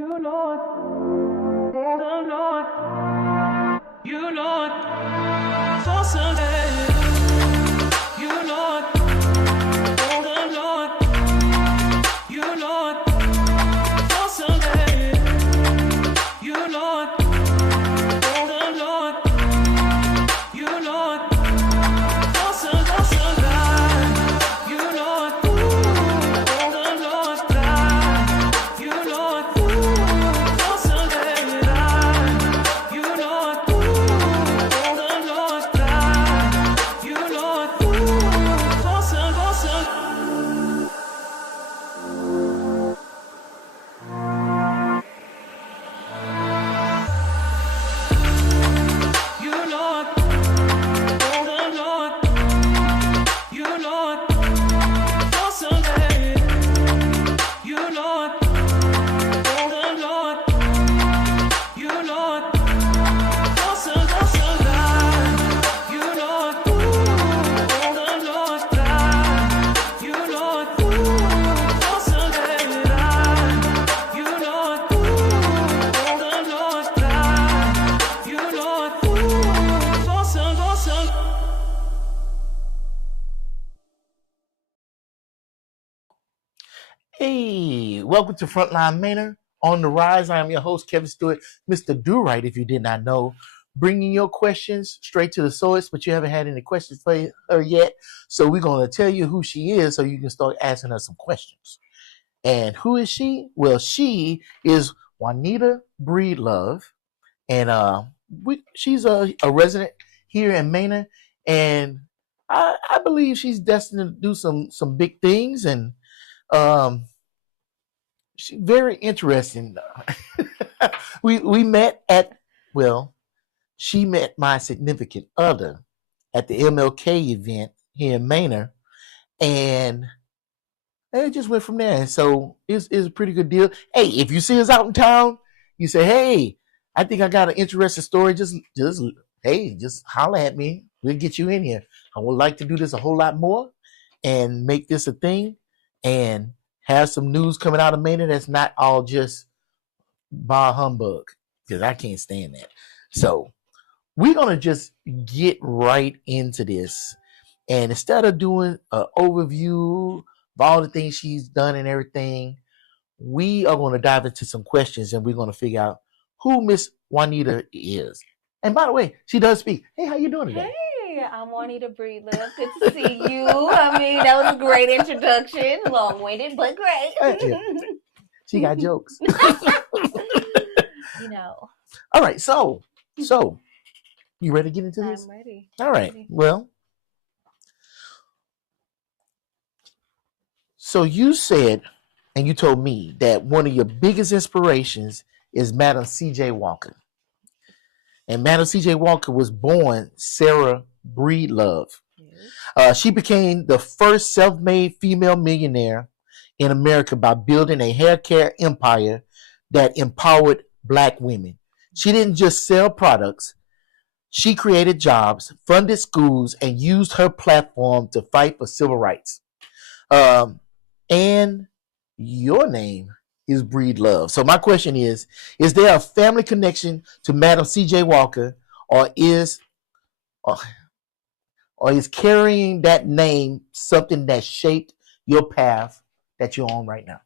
You Lord, oh Lord, you Lord, for Sunday. You Lord, oh Lord, you Lord, for Sunday. You Lord, oh Lord, you Lord, for Sunday. You Lord, oh Lord, you Lord, for Sunday. You Lord, oh Lord, you Lord, for Sunday. You Lord, oh Lord, you Lord, for Sunday. You Lord, oh Lord, you Lord, for Sunday. You Lord, oh Lord, you Lord, for Sunday. You Lord, oh Lord, you Lord, for Sunday. Hey, welcome to Frontline Manor. On the rise, I am your host, Kevin Stewart, Mr. Do-Right, if you did not know. Bringing your questions straight to the source, but you haven't had any questions for her yet. So we're going to tell you who she is so you can start asking her some questions. And who is she? Well, she is Juanita Breedlove. And she's a resident here in Manor. And I believe she's destined to do some big things. And she's very interesting. we met she met my significant other at the MLK event here in Manor, and it just went from there. And so it's a pretty good deal. Hey, if you see us out in town, you say, hey, I think I got an interesting story. Just holler at me. We'll get you in here. I would like to do this a whole lot more and make this a thing and have some news coming out of Manor that's not all just bah humbug, because I can't stand that. So we're going to just get right into this. And instead of doing an overview of all the things she's done and everything, we are going to dive into some questions and we're going to figure out who Miss Juanita is. And by the way, she does speak. Hey, how you doing today? Hey, I'm Juanita Breedlove. Good to see you. I mean, that was a great introduction. Long-winded, but great. She got jokes. You know. All right, so you ready to get into this? I'm ready. All right. Ready. Well, so you said, and you told me that one of your biggest inspirations is Madam C.J. Walker. And Madam C.J. Walker was born Sarah Breedlove. Yes. She became the first self-made female millionaire in America by building a hair care empire that empowered Black women. She didn't just sell products. She created jobs, funded schools, and used her platform to fight for civil rights. And your name is Breedlove. So my question is there a family connection to Madam C.J. Walker, or is carrying that name something that shaped your path that you're on right now?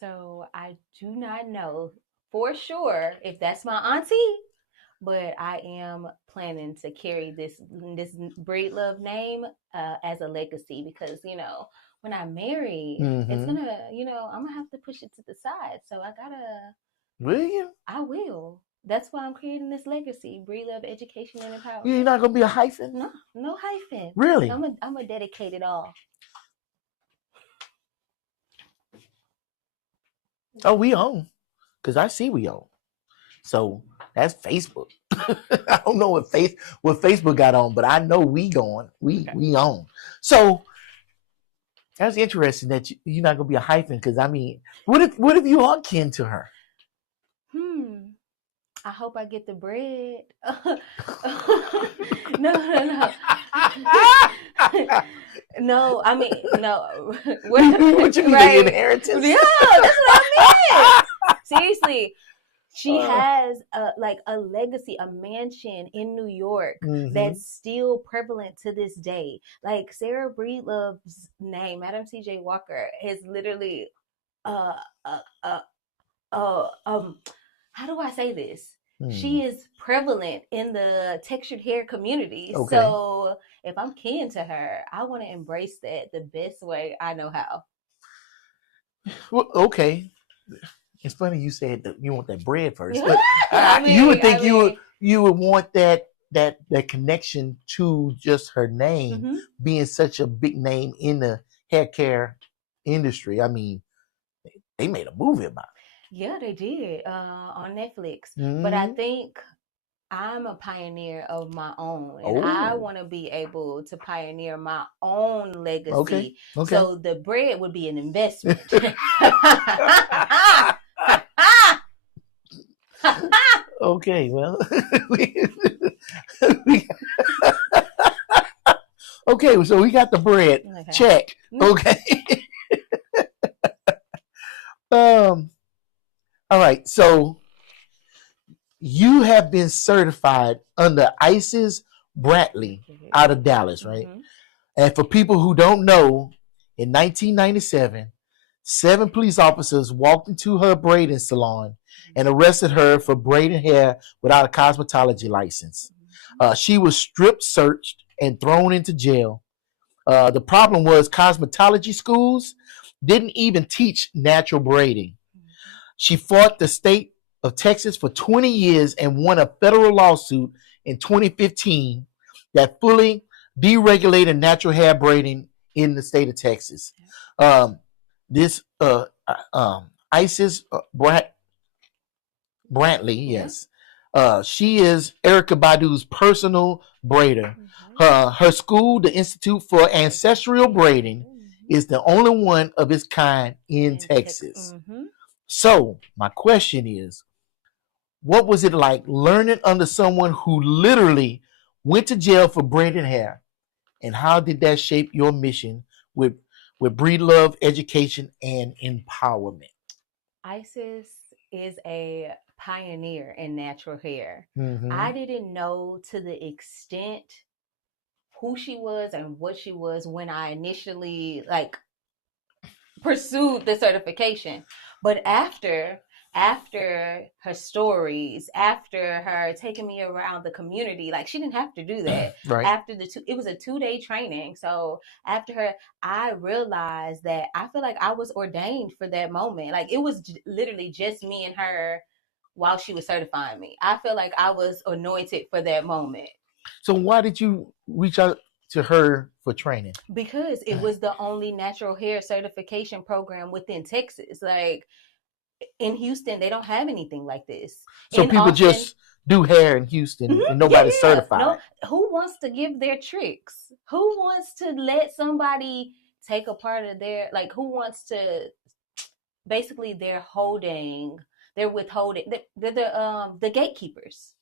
So I do not know for sure if that's my auntie, but I am planning to carry this Breedlove name as a legacy because, you know, when I marry, it's gonna, you know, I'm gonna have to push it to the side. So I gotta. Will you? I will. That's why I'm creating this legacy, Breedlove Education and Empowerment. You're not gonna be a hyphen? No hyphen. Really? I'm gonna dedicate it all. Oh, we own, because I see we own. So that's Facebook. I don't know what Facebook got on, but I know we going. We own. So that's interesting that you're not gonna be a hyphen. Because I mean, what if you are kin to her? I hope I get the bread. No, I mean, no. What you mean, right. the inheritance? Yeah, that's what I meant. Seriously, she has a legacy, a mansion in New York that's still prevalent to this day. Like Sarah Breedlove's name, Madam C.J. Walker, is literally uh uh uh how do I say this? She is prevalent in the textured hair community. Okay. So if I'm kin to her, I want to embrace that the best way I know how. Well, okay. It's funny you said that you want that bread first. You would think you would want that connection to just her name being such a big name in the hair care industry. I mean, they made a movie about it. Yeah, they did on Netflix. But I think I'm a pioneer of my own, and I want to be able to pioneer my own legacy. Okay. So the bread would be an investment. Okay, well, okay, so we got the bread. Okay. Check. Okay. All right, so you have been certified under Isis Brantley out of Dallas, right? And for people who don't know, in 1997, 7 police officers walked into her braiding salon and arrested her for braiding hair without a cosmetology license. She was strip searched and thrown into jail. The problem was cosmetology schools didn't even teach natural braiding. She fought the state of Texas for 20 years and won a federal lawsuit in 2015 that fully deregulated natural hair braiding in the state of Texas. This Isis Brantley, yes. She is Erykah Badu's personal braider. Her school, the Institute for Ancestral Braiding, is the only one of its kind in Texas. So my question is, what was it like learning under someone who literally went to jail for braiding hair? And how did that shape your mission with Breedlove Education and Empowerment? Isis is a pioneer in natural hair. I didn't know to the extent who she was and what she was when I initially pursued the certification. But after her stories, after her taking me around the community, she didn't have to do that. Right. After it was a 2-day training. So after her, I realized that I feel like I was ordained for that moment. It was literally just me and her while she was certifying me. I feel like I was anointed for that moment. So why did you reach out to her for training? Because it was the only natural hair certification program within Texas. In Houston, they don't have anything like this. So in people Austin, just do hair in Houston and nobody's certified. No, who wants to give their tricks? Who wants to let somebody take a part of their, who wants to, basically they're withholding, they're the gatekeepers.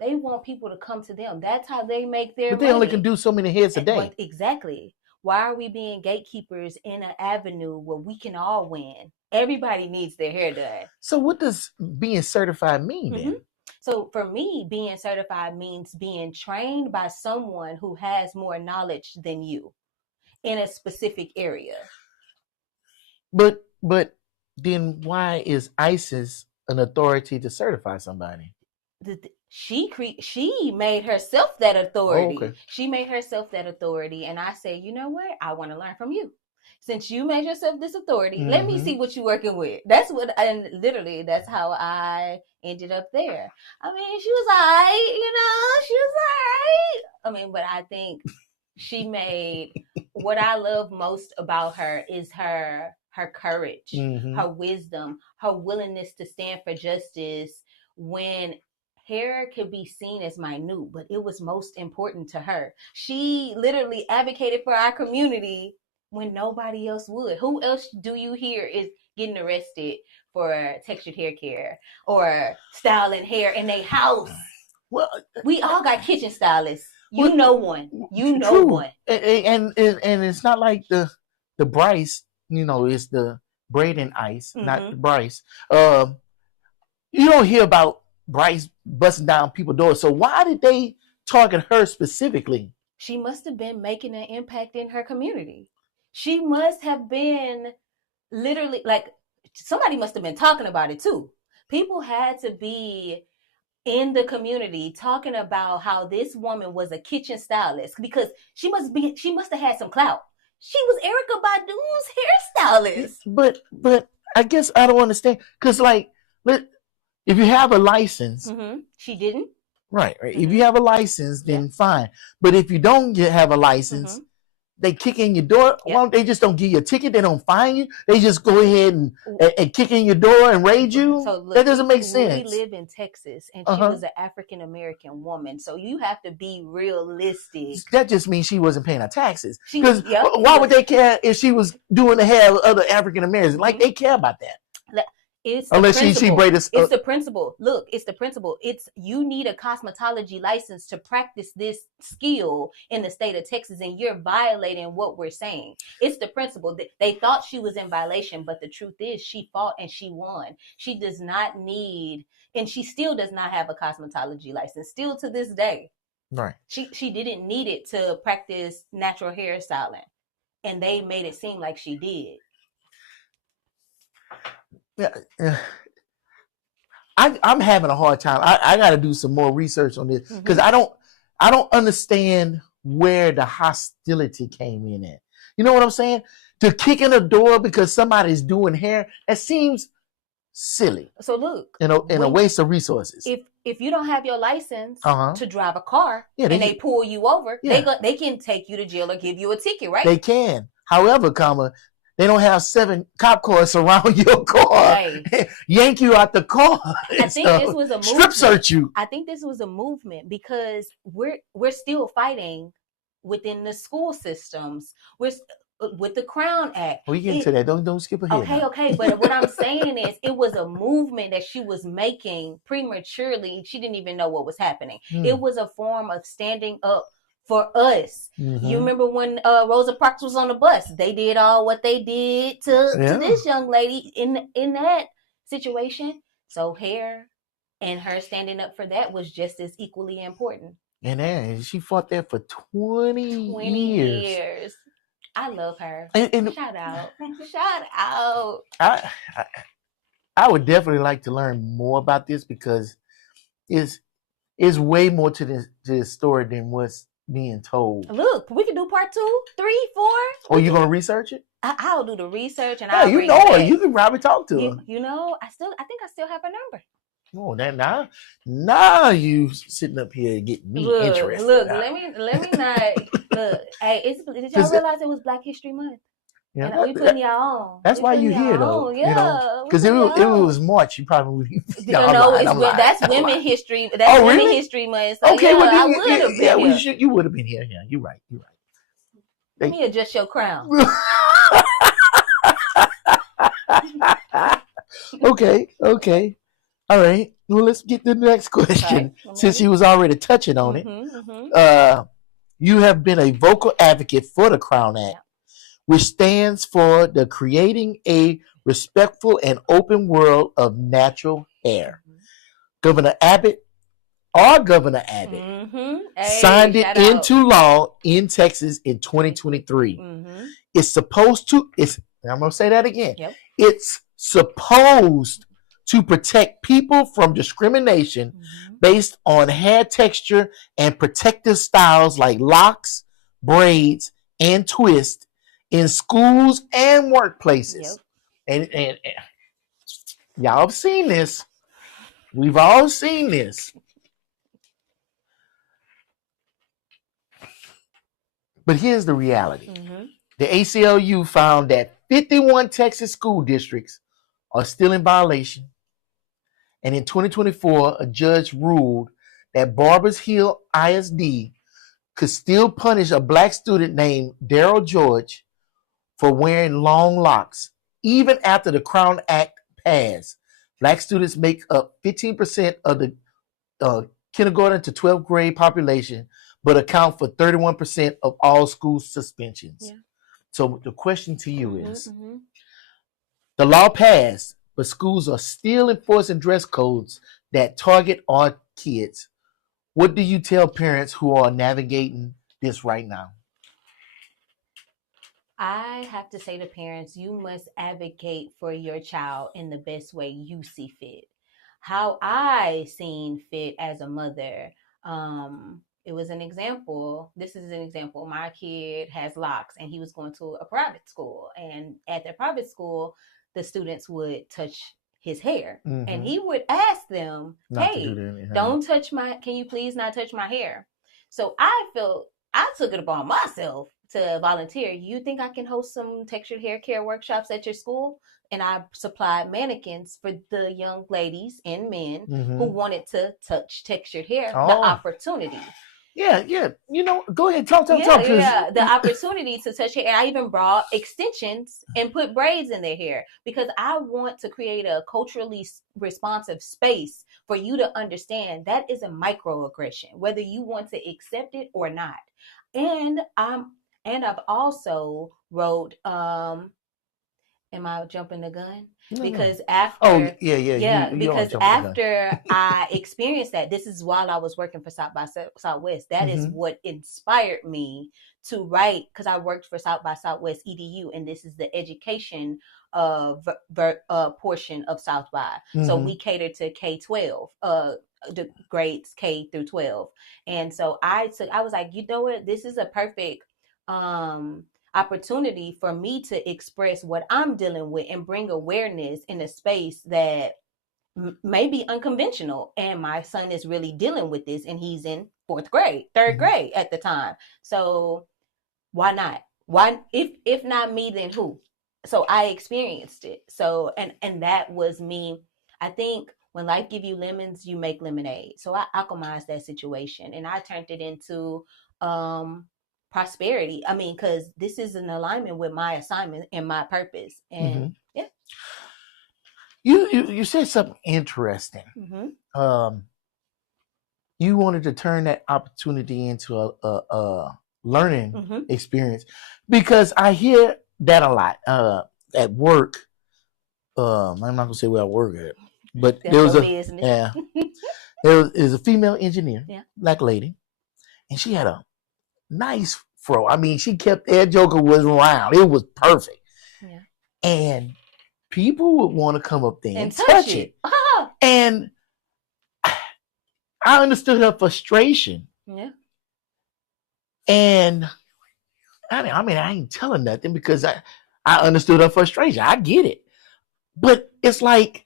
They want people to come to them. That's how they make their money. But they only can do so many heads a day. Exactly. Why are we being gatekeepers in an avenue where we can all win? Everybody needs their hair done. So what does being certified mean then? So for me, being certified means being trained by someone who has more knowledge than you in a specific area. But then why is Isis an authority to certify somebody? She made herself that authority. Oh, okay. She made herself that authority. And I say, you know what? I want to learn from you. Since you made yourself this authority, let me see what you're working with. And literally, that's how I ended up there. I mean, she was all right, she was all right. But I think she made, what I love most about her is her courage, her wisdom, her willingness to stand for justice when hair could be seen as minute, but it was most important to her. She literally advocated for our community when nobody else would. Who else do you hear is getting arrested for textured hair care or styling hair in their house? Well, we all got kitchen stylists. You know one. True. And it's not like the Bryce, is the braiding Ice, Mhm. not Bryce. You don't hear about Bryce busting down people's doors. So why did they target her specifically? She must have been making an impact in her community. She must have been literally like somebody must have been talking about it too. People had to be in the community talking about how this woman was a kitchen stylist because she must have had some clout. She was Erica Badu's hairstylist. But I guess I don't understand because if you have a license, She didn't. right? If you have a license, then fine. But if you don't have a license, they kick in your door. Why don't they just don't give you a ticket? They don't fine you. They just go ahead and kick in your door and raid you. So look, that doesn't make sense. We live in Texas, and she was an African American woman, so you have to be realistic. That just means she wasn't paying her taxes. Because why would they care if she was doing the hair of other African Americans? Like they care about that. Unless she braided. It's the principle. Look, it's the principle. It's you need a cosmetology license to practice this skill in the state of Texas, and you're violating what we're saying. It's the principle. They thought she was in violation, but the truth is she fought and she won. She does not need, and she still does not have a cosmetology license, still to this day. Right. She didn't need it to practice natural hairstyling, and they made it seem like she did. Yeah, I'm having a hard time. I got to do some more research on this because I don't understand where the hostility came in at. You know what I'm saying? To kick in a door because somebody's doing hair, that seems silly. So look, in a waste of resources. If you don't have your license to drive a car and they pull you over, they can take you to jail or give you a ticket, right? They can. However, they don't have 7 cop cars surround your car, right. Yank you out the car. I think this was a movement. Strip search you. I think this was a movement because we're still fighting within the school systems. We're with the Crown Act. We get into that. Don't skip ahead. Okay. But what I'm saying is, it was a movement that she was making prematurely. She didn't even know what was happening. It was a form of standing up for us. You remember when Rosa Parks was on the bus? They did all what they did to this young lady in that situation. So hair and her standing up for that was just as equally important. And she fought there for 20 years. I love her. And shout out. Shout out. I would definitely like to learn more about this because it's way more to this story than what's being told. Look, we can do part 2, 3, 4. Oh, you gonna research it? I'll do the research and I'll bring her. You can probably talk to her. You know, I think I still have her number. Oh, that now you sitting up here getting me interested. Look, let me not look. Hey, did y'all realize it was Black History Month? Yeah, and we putting y'all on. That's why you're here, though. Yeah, because if it was March, you probably would. That's Women History. That's Women History Month. So okay, well, I would have been here. You would have been here. Yeah, you're right. Let me adjust your crown. Okay. All right. Well, let's get to the next question. Okay. Since you was already touching on it. You have been a vocal advocate for the Crown Act, which stands for the Creating a Respectful and Open World of Natural Hair. Governor Abbott, signed it into law in Texas in 2023. It's supposed to, I'm going to say that again. Yep. It's supposed to protect people from discrimination based on hair texture and protective styles like locks, braids, and twists in schools and workplaces. Yep. And y'all have seen this. We've all seen this. But here's the reality. The ACLU found that 51 Texas school districts are still in violation. And in 2024, a judge ruled that Barbers Hill ISD could still punish a black student named Daryl George for wearing long locks, even after the Crown Act passed. Black students make up 15% of the kindergarten to 12th grade population, but account for 31% of all school suspensions. Yeah. So the question to you is, The law passed, but schools are still enforcing dress codes that target our kids. What do you tell parents who are navigating this right now? I have to say to parents, you must advocate for your child in the best way you see fit. How I seen fit as a mother, it was an example. This is an example. My kid has locks and he was going to a private school. And at the private school, the students would touch his hair. And he would ask them, hey, don't touch can you please not touch my hair? So I took it upon myself to volunteer. You think I can host some textured hair care workshops at your school? And I supplied mannequins for the young ladies and men who wanted to touch textured hair, the opportunity. Yeah. Go ahead, talk. Yeah, the opportunity to touch hair. And I even brought extensions and put braids in their hair because I want to create a culturally responsive space for you to understand that is a microaggression, whether you want to accept it or not. And I've also wrote, am I jumping the gun? Because after, because after I experienced that, this is while I was working for South by Southwest. That is what inspired me to write, because I worked for South by Southwest EDU, and this is the education portion of South by. So we cater to K-12, the grades K through 12. And so I was like, you know what? This is a perfect opportunity for me to express what I'm dealing with and bring awareness in a space that may be unconventional. And my son is really dealing with this, and he's in third grade at the time. So why not? Why, if not me, then who? So I experienced it. So, and that was me. I think when life give you lemons, you make lemonade. So I alchemized that situation and I turned it into, prosperity. I mean, because this is in alignment with my assignment and my purpose. And you said something interesting. You wanted to turn that opportunity into a learning experience, because I hear that a lot at work. I'm not gonna say where I work at, but there was there was a female engineer, black lady, and she had a nice fro. I mean, she kept that joker was round. It was perfect. Yeah. And people would want to come up there and touch it. And I understood her frustration. Yeah. And I mean, I ain't telling nothing because I understood her frustration. I get it. But it's like,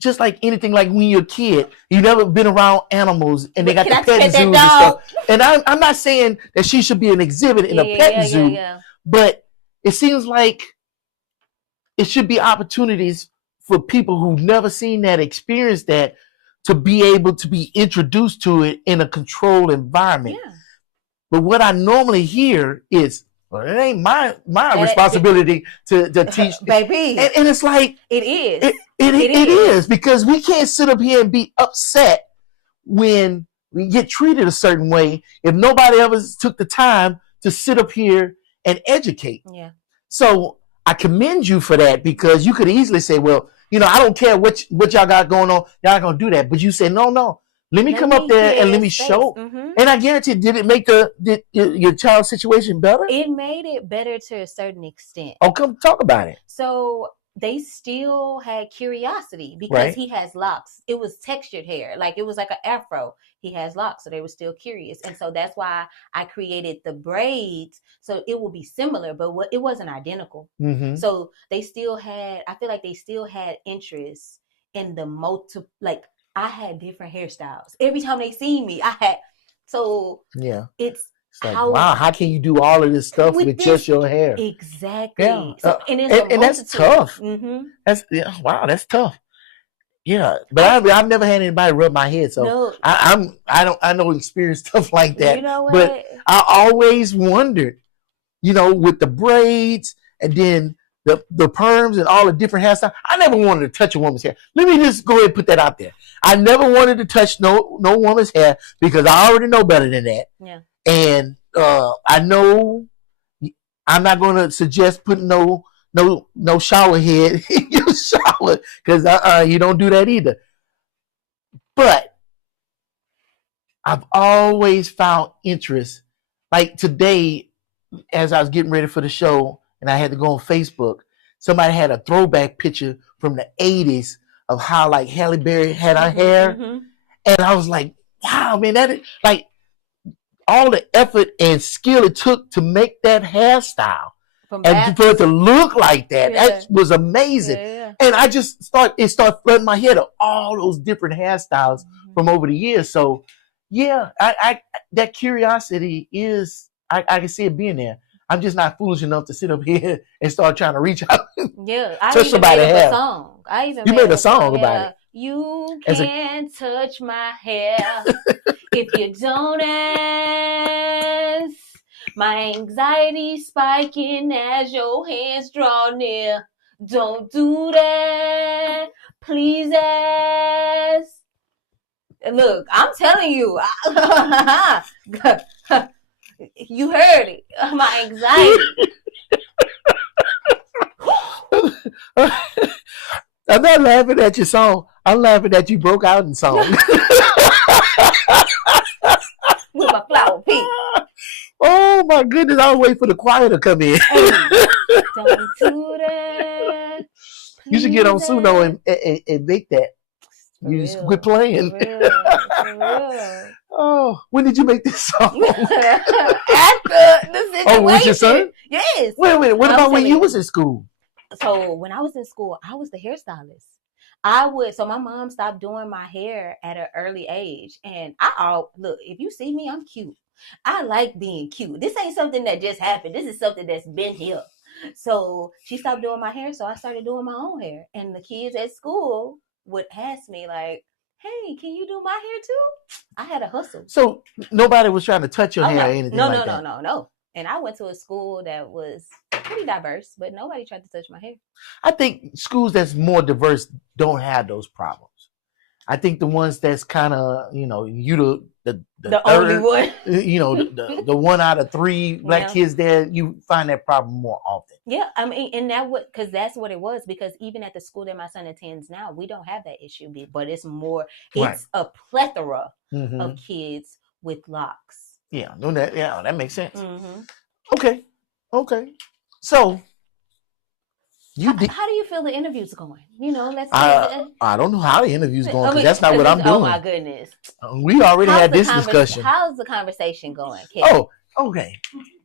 just like anything, like when you're a kid, you never been around animals and they got the pet zoos and stuff. And I'm not saying that she should be an exhibit in a pet zoo, but it seems like it should be opportunities for people who've never seen that, experienced that, to be able to be introduced to it in a controlled environment. Yeah. But what I normally hear is, well, it ain't my responsibility to teach. Baby. And it's like, it is. It is, because we can't sit up here and be upset when we get treated a certain way if nobody ever took the time to sit up here and educate. Yeah. So I commend you for that, because you could easily say, well, I don't care what y'all got going on. Y'all not going to do that. But you say, no. Let me come up there and let me show. And I guarantee, did it make your child's situation better? It made it better to a certain extent. Oh, come talk about it. So they still had curiosity because he has locks. It was textured hair. Like, it was like an afro. He has locks, so they were still curious. And so that's why I created the braids, so it will be similar, but it wasn't identical. So they still had, I feel like they still had interest in the I had different hairstyles. Every time they see me, it's like, wow, how can you do all of this stuff with just your hair? Exactly. Yeah. So, and that's tough. That's tough. Yeah, but I've never had anybody rub my head, so no. I don't experience stuff like that. You know what? But I always wondered, with the braids and then the perms and all the different hairstyles. I never wanted to touch a woman's hair. Let me just go ahead and put that out there. I never wanted to touch no woman's hair because I already know better than that. Yeah. And I know I'm not going to suggest putting no no shower head in your shower, because you don't do that either. But I've always found interest. Like today, as I was getting ready for the show, and I had to go on Facebook, somebody had a throwback picture from the 80s of how like Halle Berry had her hair. Mm-hmm. And I was like, wow, man, that is like all the effort and skill it took to make that hairstyle and for it to look like that. Yeah. That was amazing. Yeah. And I just started flooding my head of all those different hairstyles from over the years. So yeah, I that curiosity is, I can see it being there. I'm just not foolish enough to sit up here and start trying to reach out. Yeah, I touch even somebody made up hair. a song. You made a song about it. You can't touch my hair if you don't ask. My anxiety spiking as your hands draw near. Don't do that. Please ask. Look, I'm telling you. You heard it. My anxiety. I'm not laughing at your song. I'm laughing that you broke out in song. With my flower pink. Oh my goodness! I'll wait for the choir to come in. Don't do that. You should get on Suno and make that. You just quit playing. For real. Oh, when did you make this song? After the situation. Oh, with your son? Yes. Wait. What about when you was in school? So when I was in school, I was the hairstylist. So my mom stopped doing my hair at an early age. And look, if you see me, I'm cute. I like being cute. This ain't something that just happened. This is something that's been here. So she stopped doing my hair, so I started doing my own hair. And the kids at school would ask me like, hey, can you do my hair too? I had a hustle. So nobody was trying to touch your hair or anything like that? No. And I went to a school that was pretty diverse, but nobody tried to touch my hair. I think schools that's more diverse don't have those problems. I think the ones that's kind of, you the third, only one, the one out of three black kids there, you find that problem more often. Yeah, I mean, and because that's what it was. Because even at the school that my son attends now, we don't have that issue, but it's a plethora of kids with locks. Yeah, that makes sense. Mm-hmm. Okay. So how do you feel the interview's going? Let's. I don't know how the interview's going because that's not what I'm doing. Oh my goodness. We already had this discussion. How's the conversation going, Kate? Oh, okay.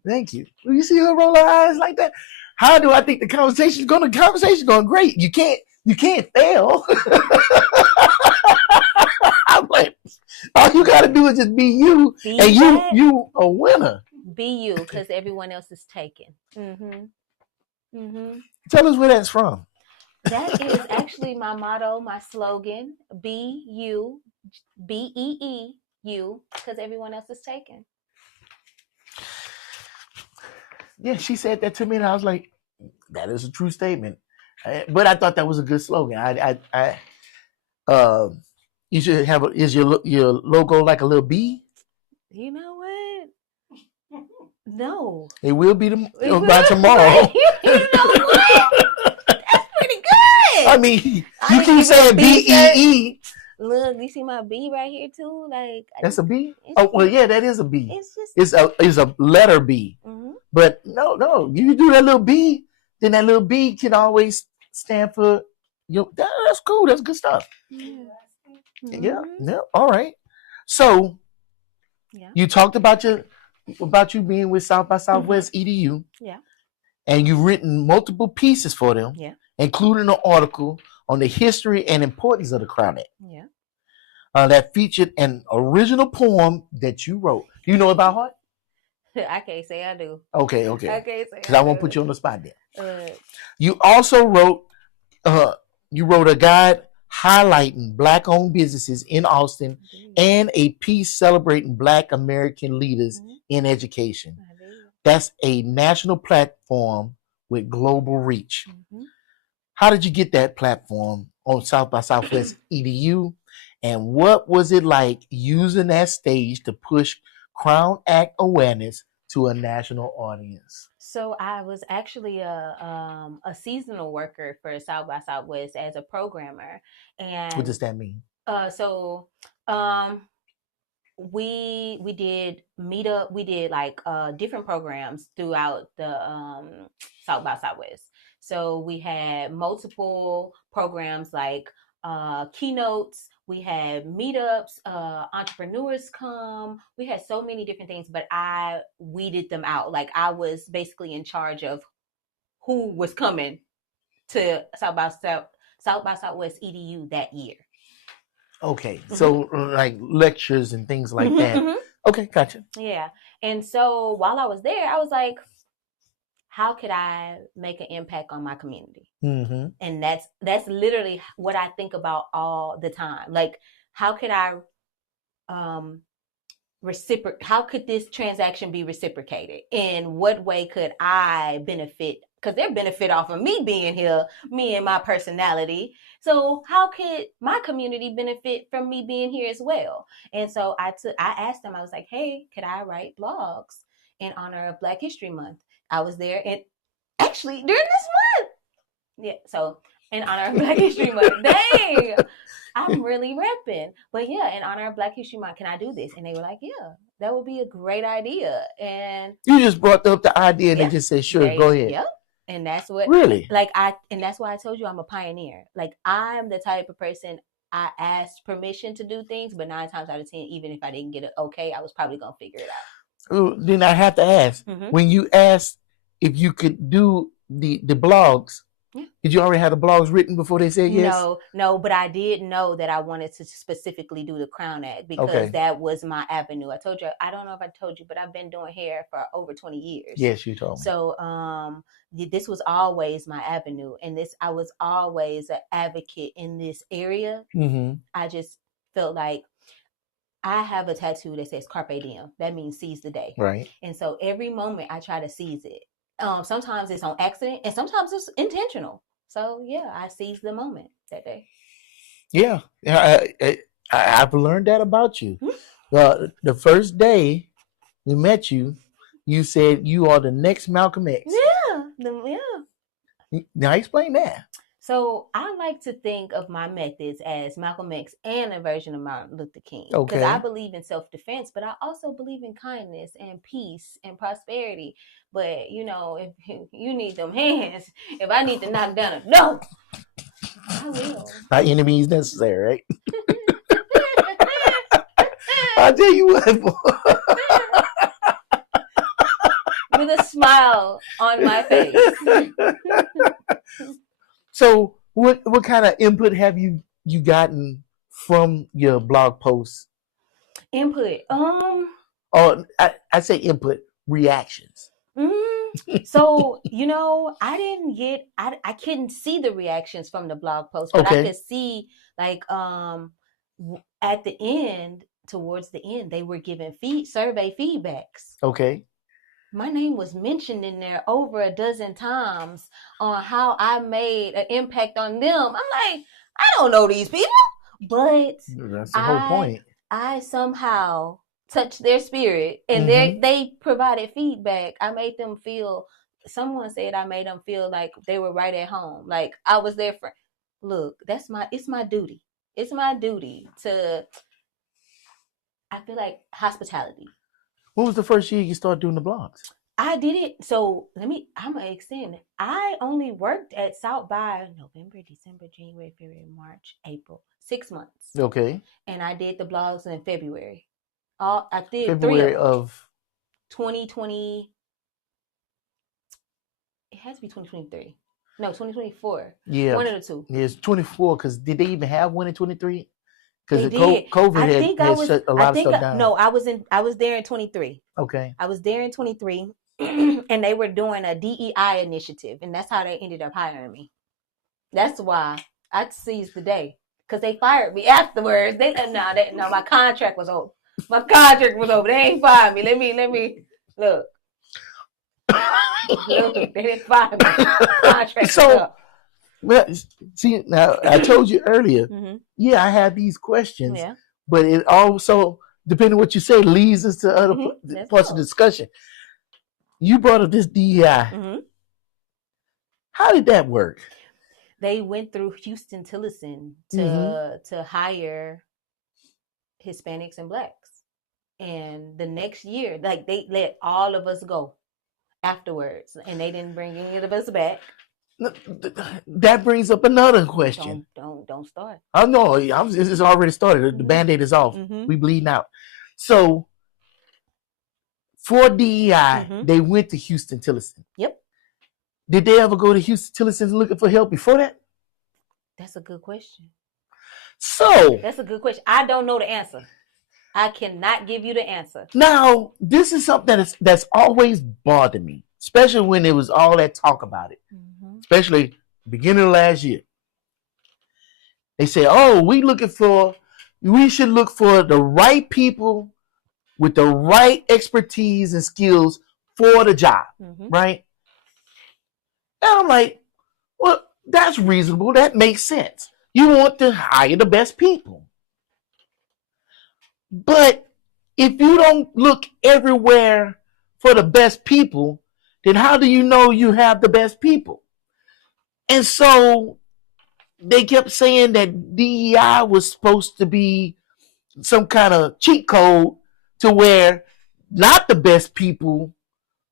Thank you. You see her roll her eyes like that? How do I think the conversation's going? The conversation's going great. You can't fail. I'm like, all you got to do is just be you, you a winner. Be you, because everyone else is taken. Tell us where that's from. That is actually my motto, my slogan. Be you, BEE, you, because everyone else is taken. Yeah, she said that to me, and I was like, that is a true statement. But I thought that was a good slogan. You should have. Is your logo like a little bee? You know what? No. It will be by tomorrow. You know what? That's pretty good. I mean, you keep saying BEE. Look, you see my B right here too. Like that's a B. Oh well, yeah, that is a B. It's a letter B. Mm-hmm. But no, you do that little B, then that little B can always stand for that's cool. That's good stuff. Yeah. Mm-hmm. Yeah. All right. So, you talked about you being with South by Southwest EDU. Yeah. And you've written multiple pieces for them. Yeah. Including an article on the history and importance of the crawnette. Yeah. That featured an original poem that you wrote. Do you know it by heart? I can't say I do. Okay. I can't say because I won't put you on the spot there. You also wrote a guide highlighting Black-owned businesses in Austin and a piece celebrating Black American leaders in education. That's a national platform with global reach. How did you get that platform on South by Southwest EDU? And what was it like using that stage to push Crown Act awareness to a national audience? So I was actually a seasonal worker for South by Southwest as a programmer, What does and that mean? so um, we did meetup. We did like different programs throughout the South by Southwest. So we had multiple programs like keynotes. We had meetups, entrepreneurs come. We had so many different things, but I weeded them out. Like I was basically in charge of who was coming to South by Southwest EDU that year. Okay, so like lectures and things like that. Okay, gotcha. Yeah. And so while I was there, I was like, how could I make an impact on my community? Mm-hmm. And that's literally what I think about all the time. Like, how could I how could this transaction be reciprocated? In what way could I benefit? Because they benefit off of me being here, me and my personality. So how could my community benefit from me being here as well? And so I asked them, I was like, hey, could I write blogs in honor of Black History Month? I was there, and actually during this month. Yeah, so in honor of Black History Month. Dang, I'm really repping. But yeah, in honor of Black History Month, can I do this? And they were like, yeah, that would be a great idea. And you just brought up the idea and yeah, they just said, sure, go ahead. Yep. And that's what really and that's why I told you I'm a pioneer. Like I'm the type of person, I asked permission to do things, but 9 times out of 10, even if I didn't get it okay, I was probably gonna figure it out. Then I have to ask, when you asked if you could do the blogs, did you already have the blogs written before they said yes? No, but I did know that I wanted to specifically do the Crown Act because that was my avenue. I told you, I don't know if I told you, but I've been doing hair for over 20 years. Yes, you told me. So this was always my avenue, and I was always an advocate in this area. I just felt like I have a tattoo that says Carpe Diem. That means seize the day. Right. And so every moment I try to seize it. Sometimes it's on accident and sometimes it's intentional. So yeah, I seized the moment that day. Yeah, I've learned that about you. The first day we met you, you said you are the next Malcolm X. Yeah. Now explain that. So I like to think of my methods as Malcolm X and a version of Martin Luther King. Okay. Because I believe in self-defense, but I also believe in kindness and peace and prosperity. But, you know, if you need them hands, if I need to knock down a door, I will. By any means necessary, right? I'll tell you what. With a smile on my face. So what kind of input have you gotten from your blog posts? Input. Or I say input, reactions. So, you know, I couldn't see the reactions from the blog post, but I could see like at the end, towards the end, they were giving survey feedbacks. Okay. My name was mentioned in there over a dozen times on how I made an impact on them. I'm like, I don't know these people, but that's the whole point. I somehow touched their spirit, and they provided feedback. I made them feel. Someone said I made them feel like they were right at home, like I was their friend. Look, it's my duty. It's my duty to. I feel like hospitality. When was the first year you started doing the blogs? I did it. So I'm going to extend. I only worked at South by November, December, January, February, March, April. 6 months. Okay. And I did the blogs in February. I did February of 2020. It has to be 2023. No, 2024. Yeah. One of the two. Yeah, it's 24 because did they even have one in 23? Because COVID had shut a lot of stuff down. No, I was there in 23. Okay. I was there in 23, and they were doing a DEI initiative, and that's how they ended up hiring me. That's why I seized the day, because they fired me afterwards. No, my contract was over. My contract was over. They ain't fired me. Let me look. Look, they didn't fire me. Contract was up. Well, see, now I told you earlier, I had these questions, but it also, depending on what you say, leads us to other parts of the discussion. You brought up this DEI. Mm-hmm. How did that work? They went through Houston Tillotson to hire Hispanics and Blacks. And the next year, like, they let all of us go afterwards, and they didn't bring any of us back. That brings up another question. Don't start. I know it's already started. The Band-Aid is off. Mm-hmm. We bleeding out. So for DEI, they went to Houston Tillotson. Yep. Did they ever go to Houston Tillotson looking for help before that? That's a good question. So That's a good question. I don't know the answer. I cannot give you the answer. Now, this is something that's always bothered me, especially when there was all that talk about it, especially beginning of last year. They say, oh, we should look for the right people with the right expertise and skills for the job, right? And I'm like, well, that's reasonable. That makes sense. You want to hire the best people. But if you don't look everywhere for the best people, then how do you know you have the best people? And so they kept saying that DEI was supposed to be some kind of cheat code to where not the best people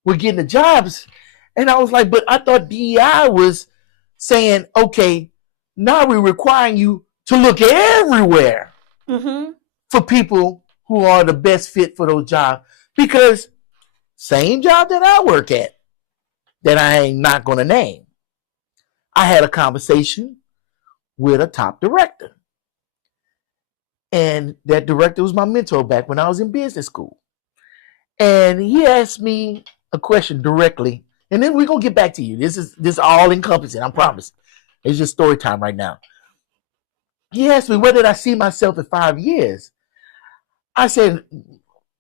were getting the jobs. And I was like, but I thought DEI was saying, okay, now we're requiring you to look everywhere for people who are the best fit for those jobs. Because same job that I work at, that I ain't not going to name, I had a conversation with a top director. And that director was my mentor back when I was in business school. And he asked me a question directly. And then we're going to get back to you. This is all encompassing, I promise. It's just story time right now. He asked me, where did I see myself in 5 years? I said,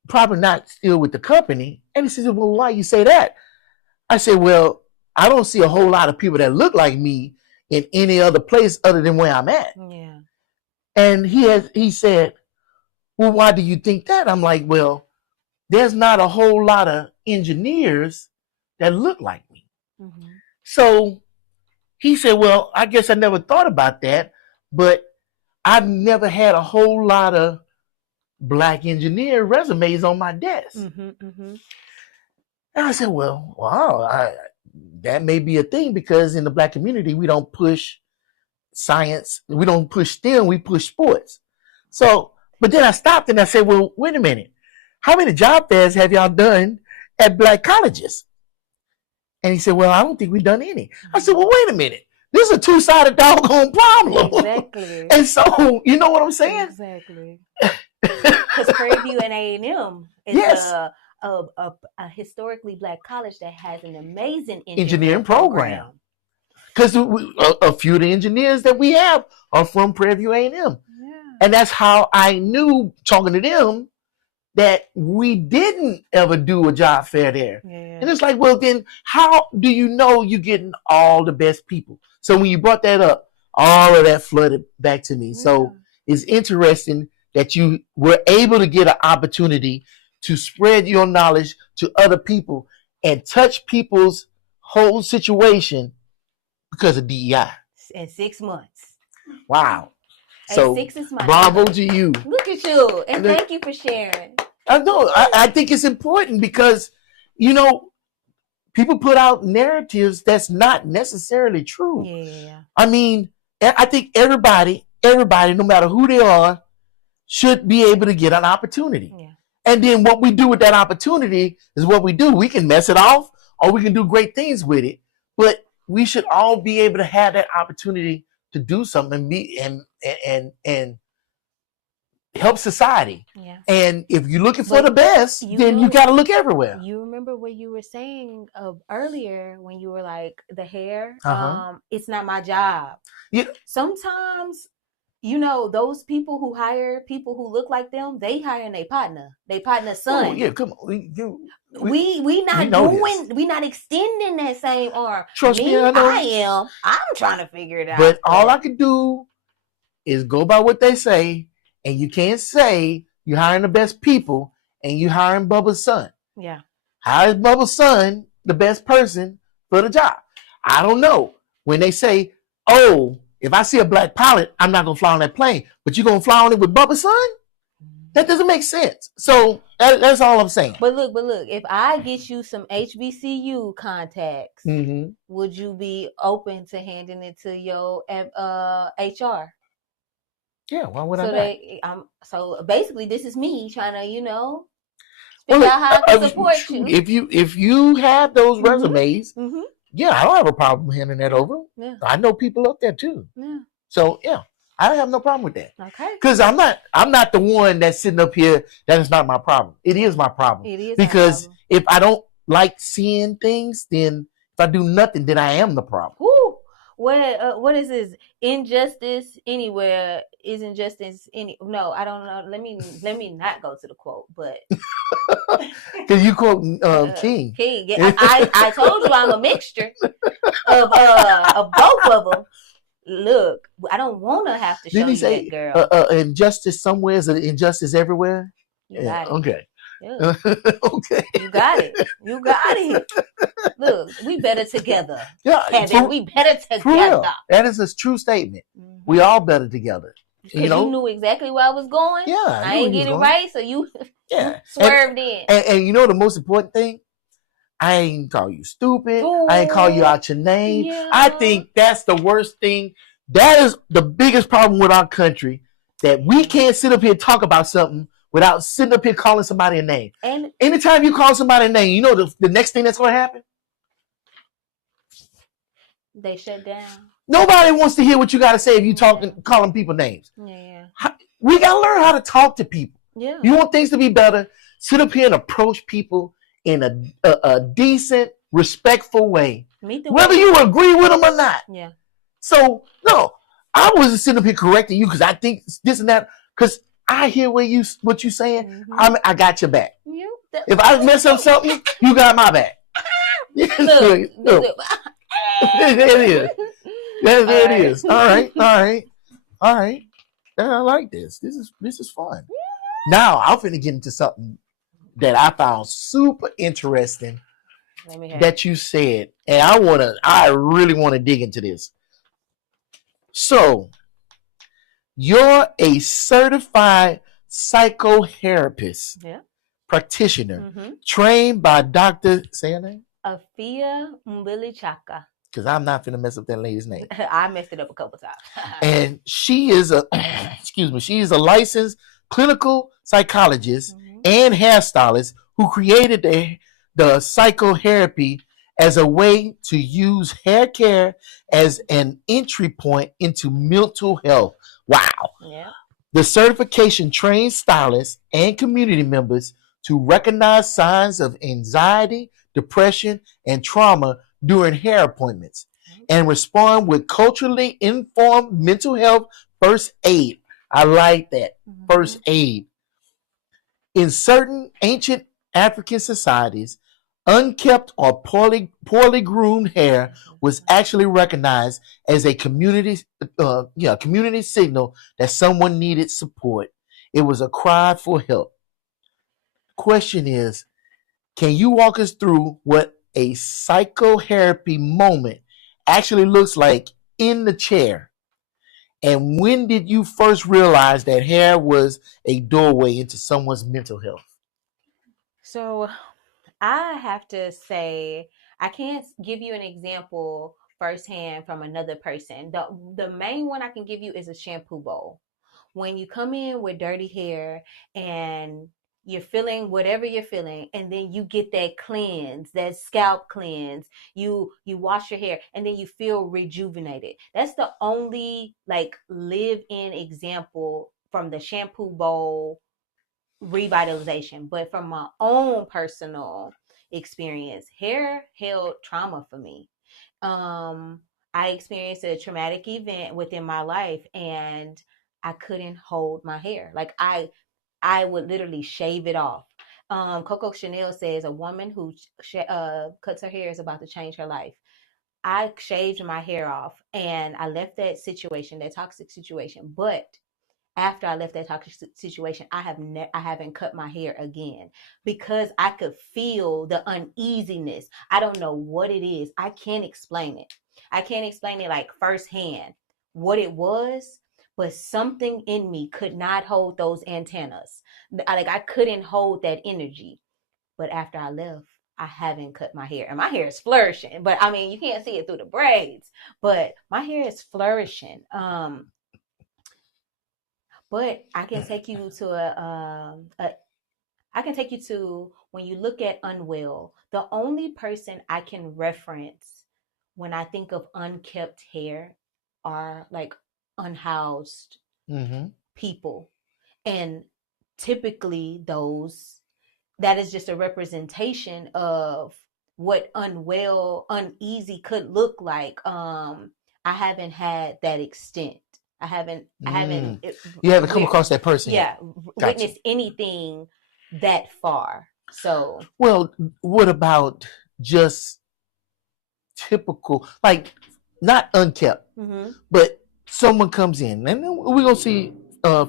probably not still with the company. And he said, well, why you say that? I said, well, I don't see a whole lot of people that look like me in any other place other than where I'm at. Yeah. And he said, well, why do you think that? I'm like, well, there's not a whole lot of engineers that look like me. So he said, well, I guess I never thought about that, but I've never had a whole lot of Black engineer resumes on my desk. And I said, well, wow, that may be a thing, because in the Black community, we don't push science. We don't push STEM, we push sports. So, but then I stopped and I said, well, wait a minute. How many job fairs have y'all done at Black colleges? And he said, well, I don't think we've done any. I said, well, wait a minute. This is a two-sided doggone problem. Exactly. And so, you know what I'm saying? Exactly. Because Prairie View and A&M is a historically Black college that has an amazing engineering program. Because a few of the engineers that we have are from Prairie View A&M. And that's how I knew, talking to them, that we didn't ever do a job fair there. And it's like, well, then how do you know you're getting all the best people? So when you brought that up, all of that flooded back to me. So it's interesting that you were able to get an opportunity to spread your knowledge to other people and touch people's whole situation because of DEI. In 6 months. Wow. So 6 is my bravo to you. Look at you. And thank you for sharing. I know. I think it's important because, you know, people put out narratives that's not necessarily true. I mean, I think everybody, no matter who they are, should be able to get an opportunity. And then what we do with that opportunity is what we do. We can mess it off or we can do great things with it. But we should all be able to have that opportunity to do something and help society. And if you're looking for the best, then you got to look everywhere. You remember what you were saying earlier when you were like, the hair, it's not my job. Sometimes, you know, those people who hire people who look like them, they hiring their partner's son. Oh, yeah, come on. We not extending that same arm. Trust me, I know. I'm trying to figure it out. But all I could do is go by what they say, and you can't say you're hiring the best people and you're hiring Bubba's son. How is Bubba's son the best person for the job? I don't know. When they say, oh, if I see a black pilot, I'm not going to fly on that plane, but you're going to fly on it with Bubba's son? That doesn't make sense. So that's all I'm saying. But look, if I get you some HBCU contacts, Mm-hmm. would you be open to handing it to your HR? Yeah, why would So I not? so basically this is me trying to, Well, figure out how I can support you. If you have those Mhm. resumes, Mm-hmm. yeah, I don't have a problem handing that over. Yeah. I know people up there too. Yeah. So yeah, I don't have no problem with that. Okay. Because I'm not the one that's sitting up here. That is not my problem. It is my problem. It is Because our problem. if I don't like seeing things, then if I do nothing, then I am the problem. Woo! What is this? Injustice anywhere is injustice any. No, I don't know. Let me not go to the quote, but Because you quote King. King. Yeah, I told you I'm a mixture of both of them. Look, I don't want to have to show Didn't he you say that, girl. injustice somewhere is an injustice everywhere? You got it. Okay. Yeah. Okay. You got it. You got it. Look, we better together. Yeah, Kevin, we better for real. together. That is a true statement. Mhm. We all better together. Because you knew exactly where I was going. Yeah, I ain't get it right, so you swerved in. And you know the most important thing? I ain't call you stupid. Ooh. I ain't call you out your name. Yeah. I think that's the worst thing. That is the biggest problem with our country, that we can't sit up here and talk about something without sitting up here calling somebody a name. And anytime you call somebody a name, you know the next thing that's going to happen? They shut down. Nobody wants to hear what you got to say if you calling people names. Yeah. We got to learn how to talk to people. Yeah. You want things to be better, sit up here and approach people in a decent, respectful way. Whether you agree with them or not. Yeah. So, no, I wasn't sitting up here correcting you because I think this and that, because I hear what you're saying. Mm-hmm. I got your back. If I mess up something, you got my back. Look. There it is. There it is. All right. I like this. This is fun. Now I'm finna get into something that I found super interesting that you said, and I really want to dig into this. So, you're a certified psychotherapist, practitioner, trained by Dr. Say her name? Afia Mbilichaka. Because I'm not finna mess up that lady's name. I messed it up a couple times. And she is a licensed clinical psychologist and hairstylist who created the psychohairapy as a way to use hair care as an entry point into mental health. Wow. Yeah. The certification trains stylists and community members to recognize signs of anxiety, depression, and trauma during hair appointments and respond with culturally informed mental health first aid. I like that. First aid. In certain ancient African societies, unkept or poorly groomed hair was actually recognized as a community signal that someone needed support. It was a cry for help. Question is, can you walk us through what a psychotherapy moment actually looks like in the chair? And when did you first realize that hair was a doorway into someone's mental health? So I have to say, I can't give you an example firsthand from another person. The main one I can give you is a shampoo bowl. When you come in with dirty hair and you're feeling whatever you're feeling, and then you get that cleanse, that scalp cleanse, you wash your hair, and then you feel rejuvenated. That's the only live-in example from the shampoo bowl revitalization. But from my own personal experience, hair held trauma for me. I experienced a traumatic event within my life, and I couldn't hold my hair. Like I would literally shave it off. Coco Chanel says a woman who cuts her hair is about to change her life. I shaved my hair off and I left that situation, that toxic situation. But after I left that toxic situation, I haven't cut my hair again because I could feel the uneasiness. I don't know what it is. I can't explain it. I can't explain it like firsthand what it was, but something in me could not hold those antennas. Like I couldn't hold that energy. But after I left, I haven't cut my hair, and my hair is flourishing. But I mean, you can't see it through the braids, but my hair is flourishing. But I can take you to I can take you to when you look at unwell. The only person I can reference when I think of unkept hair are like unhoused Mm-hmm. people, and typically those that is just a representation of what unwell, uneasy could look like. I haven't had that extent. I haven't You haven't come across that person yeah, yet. witnessed anything that far. So, Well, what about just typical, like not unkept, mm-hmm. but someone comes in, and we're gonna see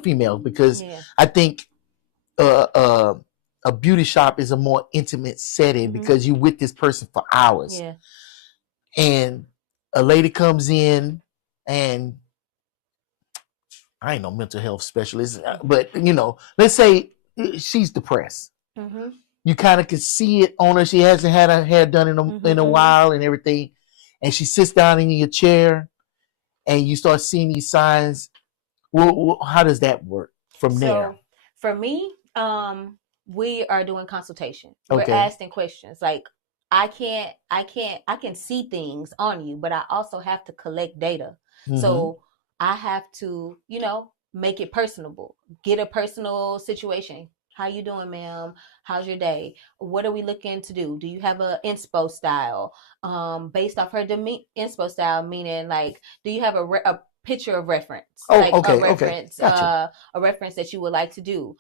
females because Yeah. I think uh, uh, a beauty shop is a more intimate setting Mhm. because you with this person for hours, Yeah. and a lady comes in, and I ain't no mental health specialist, but let's say she's depressed. Mm-hmm. You kind of can see it on her. She hasn't had her hair done in a Mm-hmm. while and everything, and she sits down in your chair, and you start seeing these signs. Well, how does that work from there? So for me, we are doing consultation. We're Okay. asking questions. Like I can see things on you, but I also have to collect data. Mhm. So I have to, make it personable. Get a personal situation. How you doing, ma'am? How's your day? What are we looking to do? Do you have a inspo style? Based off her inspo style, meaning like, do you have a picture of reference? Oh, like okay, a okay. reference, Gotcha. a reference that you would like to do.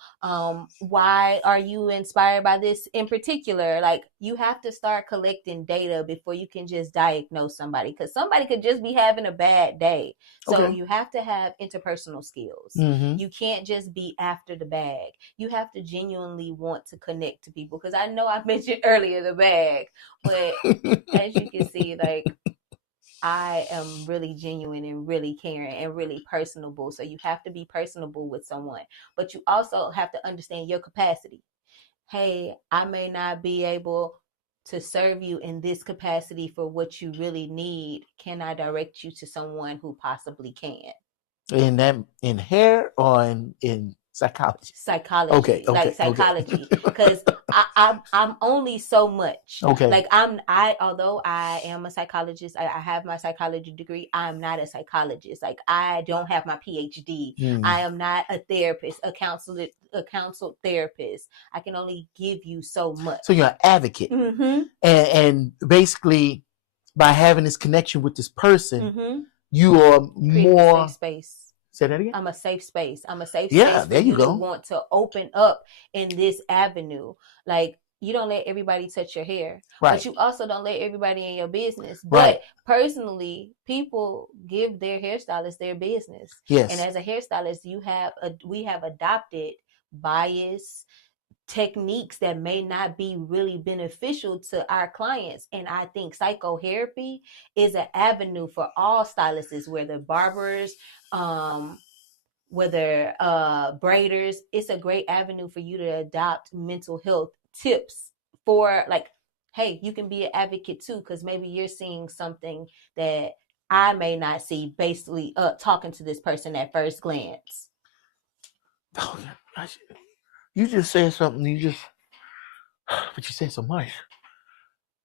Why are you inspired by this in particular? Like you have to start collecting data before you can just diagnose somebody, because somebody could just be having a bad day. So Okay. you have to have interpersonal skills. Mm-hmm. You can't just be after the bag. You have to genuinely want to connect to people, because I know I mentioned earlier the bag, but as you can see, like I am really genuine and really caring and really personable. So you have to be personable with someone, but you also have to understand your capacity. Hey, I may not be able to serve you in this capacity for what you really need. Can I direct you to someone who possibly can? In hair or in psychology? Psychology, Okay. like psychology, because I'm only so much. Okay. Like although I am a psychologist, I have my psychology degree. I'm not a psychologist. Like I don't have my PhD. I am not a therapist, a counsel therapist. I can only give you so much. So you're an advocate, Mm-hmm. and basically by having this connection with this person, Mm-hmm. you are Creating more a safe space. Say that again. I'm a safe space. I'm a safe Yeah, space for there you you go. to want to open up in this avenue. Like you don't let everybody touch your hair, Right. but you also don't let everybody in your business. Right. But personally, people give their hairstylist their business. Yes. And as a hairstylist, we have adopted bias techniques that may not be really beneficial to our clients. And I think PsychoHairapy is an avenue for all stylists, whether barbers, whether braiders. It's a great avenue for you to adopt mental health tips for, like, hey, you can be an advocate too, because maybe you're seeing something that I may not see, basically talking to this person at first glance. Oh, you just said something. But you said so much.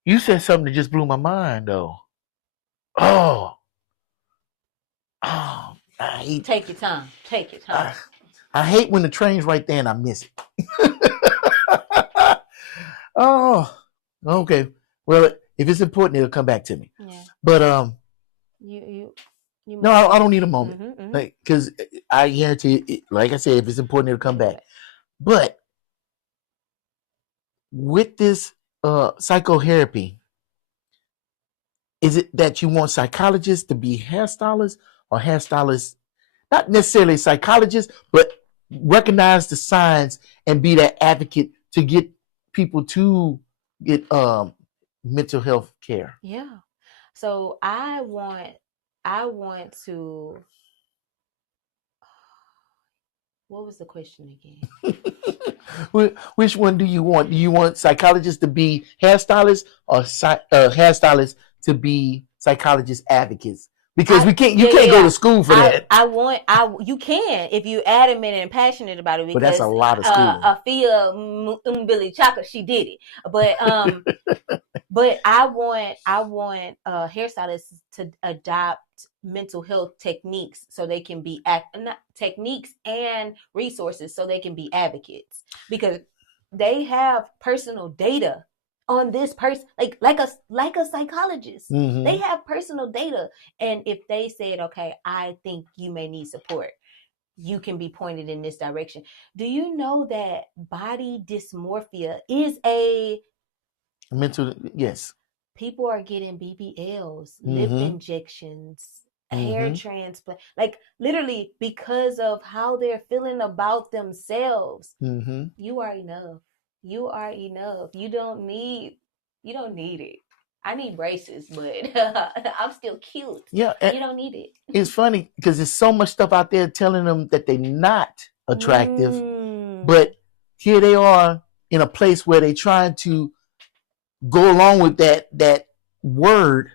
You said something that just blew my mind, though. Oh, I hate. Take your time. Take your time. I hate when the train's right there and I miss it. Oh, okay. Well, if it's important, it'll come back to me. Yeah. But you no, I don't need a moment, mm-hmm. like, because I guarantee it, like I said, if it's important, it'll come back. But with this PsychoHairapy, is it that you want psychologists to be hairstylists or hairstylists not necessarily a psychologist, but recognize the signs and be that advocate to get people to get mental health care. Yeah. So I want to, what was the question again? Which one do you want? Do you want psychologists to be hairstylists or hairstylists to be psychologist advocates? Because you can't go to school for that. You can if you're adamant and passionate about it, because But that's a lot of schooling. Afia Billy Chaka, she did it. But but I want hairstylists to adopt mental health techniques so they can be techniques and resources so they can be advocates, because they have personal data on this person, like a psychologist. Mhm. They have personal data, and if they said, okay, I think you may need support, you can be pointed in this direction. Do you know that body dysmorphia is a Mental, yes. people are getting BBLs, lip Mhm. injections, hair transplant, like literally because of how they're feeling about themselves. Mhm. You are enough. You are enough. You don't need it. I need braces, but I'm still cute. Yeah, You don't need it. it's funny because there's so much stuff out there telling them that they're not attractive, but here they are in a place where they're trying to go along with that word.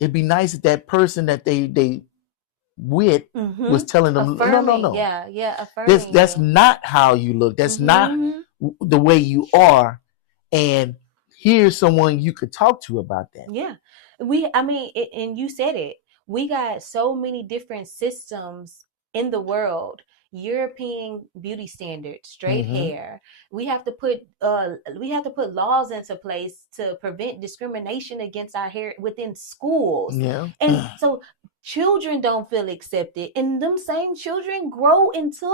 It'd be nice if that person that they with was telling them, affirming, no. Yeah, affirming. That's not how you look. That's not the way you are. And here's someone you could talk to about that. Yeah. And you said it. We got so many different systems in the world. European beauty standards, straight hair. We have to put laws into place to prevent discrimination against our hair within schools. Yeah. And so children don't feel accepted, and them same children grow into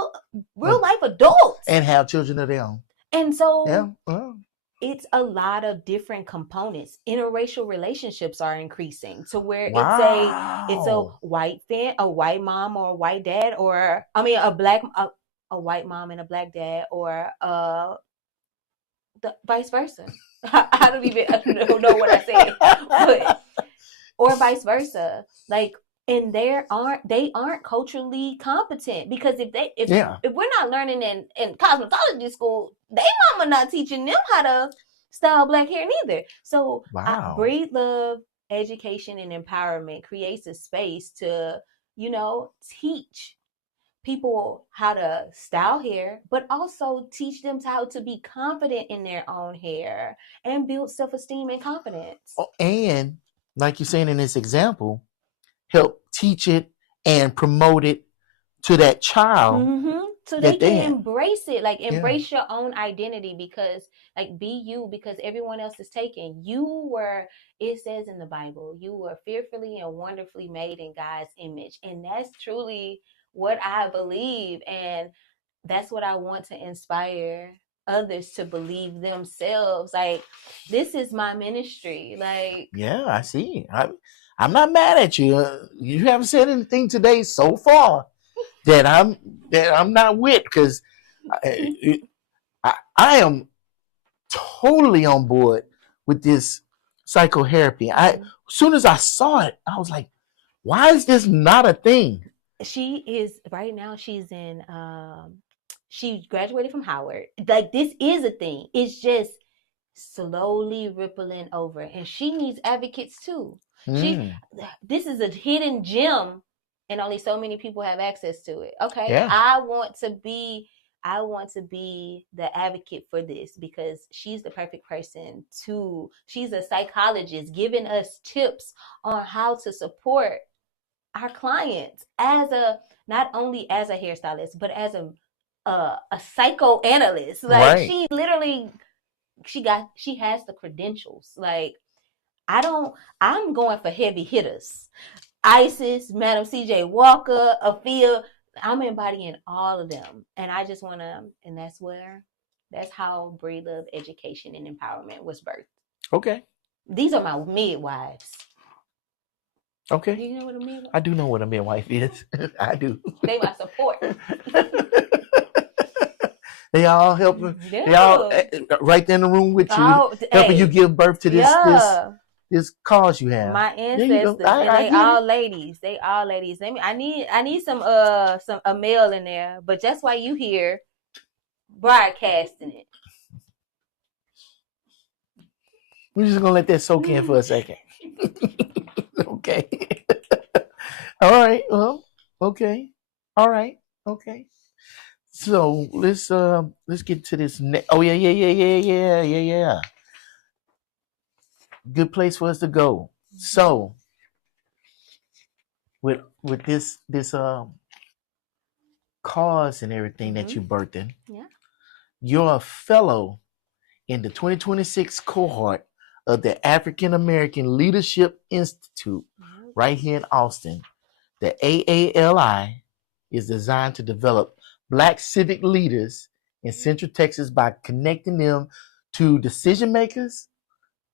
real life adults and have children of their own. And so yeah. It's a lot of different components. Interracial relationships are increasing to where it's a white mom or a white dad, or a white mom and a black dad, or the vice versa. I don't know what I said, or vice versa. Like, and they aren't culturally competent, because if we're not learning in cosmetology school, they mama not teaching them how to style black hair neither. So Breedlove Education and Empowerment creates a space to teach people how to style hair, but also teach them how to be confident in their own hair and build self-esteem and confidence. And like you're saying in this example, help teach it and promote it to that child. So they can embrace it, like embrace your own identity, because be you, because everyone else is taken. It says in the Bible, you were fearfully and wonderfully made in God's image. And that's truly what I believe. And that's what I want to inspire others to believe themselves. Like, this is my ministry. Like, yeah, I see. I'm not mad at you. You haven't said anything today so far that I'm not with, because I am totally on board with this psychotherapy. As soon as I saw it, I was like, why is this not a thing? She is right now. She's in. She graduated from Howard. Like, this is a thing. It's just slowly rippling over, and she needs advocates too. This is a hidden gem, and only so many people have access to it. Okay, yeah. I want to be the advocate for this, because she's the perfect person to. She's a psychologist giving us tips on how to support our clients not only as a hairstylist, but as a psychoanalyst. Like, she literally, she has the credentials. Like, I'm going for heavy hitters. Isis, Madam CJ Walker, Afia, I'm embodying all of them. And I just want to, and that's how Breedlove Education and Empowerment was birthed. Okay. These are my midwives. Okay. You know what a midwife? I do know what a midwife is. I do. They my support. They all helping. Yeah. They all right there in the room with you, Oh, helping you hey, give birth to this yeah. cause you have. My There you go. ancestors, and I they get all it. ladies. They all ladies. Let me. I need some a male in there. But that's why you here broadcasting it. We're just gonna let that soak in for a second. Okay. All right. Well. Okay. All right. Okay. So let's get to this. Oh yeah. Good place for us to go. So with this cause and everything that you birthing, Yeah. you're a fellow in the 2026 cohort of the African American Leadership Institute right here in Austin. The AALI is designed to develop Black civic leaders in Central Texas by connecting them to decision makers,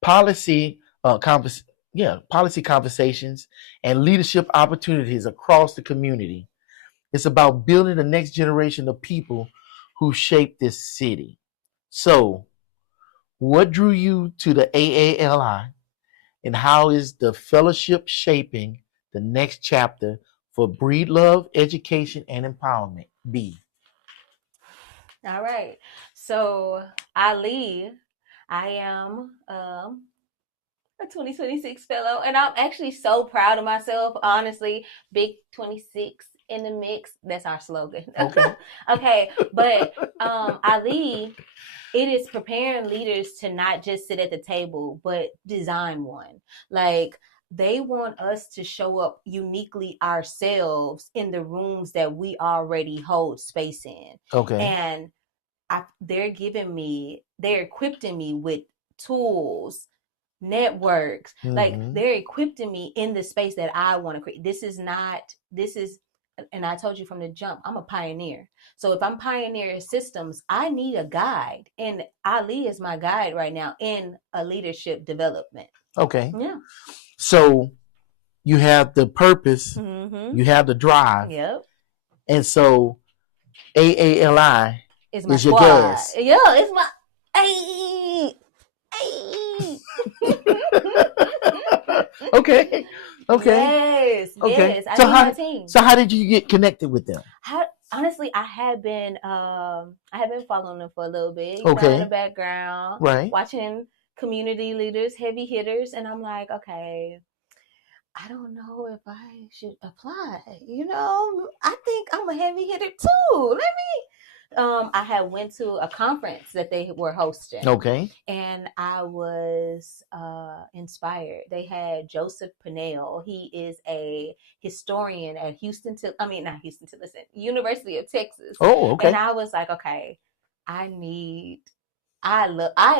policy policy conversations, and leadership opportunities across the community. It's about building the next generation of people who shape this city. So, what drew you to the AALI, and how is the fellowship shaping the next chapter for Breedlove Education and Empowerment? B. All right. So Ali, I am a 2026 fellow, and I'm actually so proud of myself. Honestly, big 26 in the mix. That's our slogan. Okay. Okay, but Ali, it is preparing leaders to not just sit at the table, but design one. Like, they want us to show up uniquely ourselves in the rooms that we already hold space in. Okay. And they're equipping me with tools, networks. Like, they're equipping me in the space that I want to create. And I told you from the jump, I'm a pioneer. So if I'm pioneering systems, I need a guide. And Ali is my guide right now in a leadership development. Okay. Yeah. So you have the purpose, you have the drive. Yep. And so AALI is your gas. Yeah, it's my hey. Okay. Yes. Okay. Yes. I need my team. So how did you get connected with them? Honestly, I have been following them for a little bit. Okay. In the background, right? Watching community leaders, heavy hitters, and I'm like, okay, I don't know if I should apply. I think I'm a heavy hitter too. Let me. I had went to a conference that they were hosting. Okay. And I was inspired. They had Joseph Pinnell. He is a historian at University of Texas. Oh, okay. And I was like, okay, I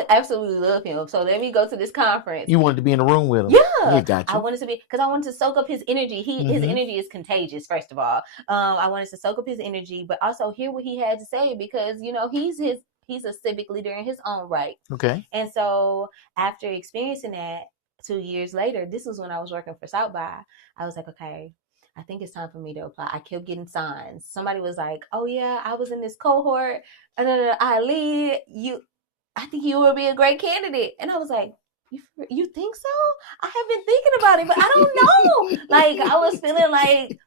absolutely love him. So let me go to this conference. You wanted to be in the room with him. Yeah. You got you. I wanted to be, because I wanted to soak up his energy. His energy is contagious, first of all. I wanted to soak up his energy, but also hear what he had to say, because, he's a civic leader in his own right. Okay. And so after experiencing that 2 years later, this was when I was working for South by, I was like, okay, I think it's time for me to apply. I kept getting signs. Somebody was like, oh yeah, I was in this cohort. Ali, I think you would be a great candidate. And I was like, you think so? I have been thinking about it, but I don't know. Like, I was feeling like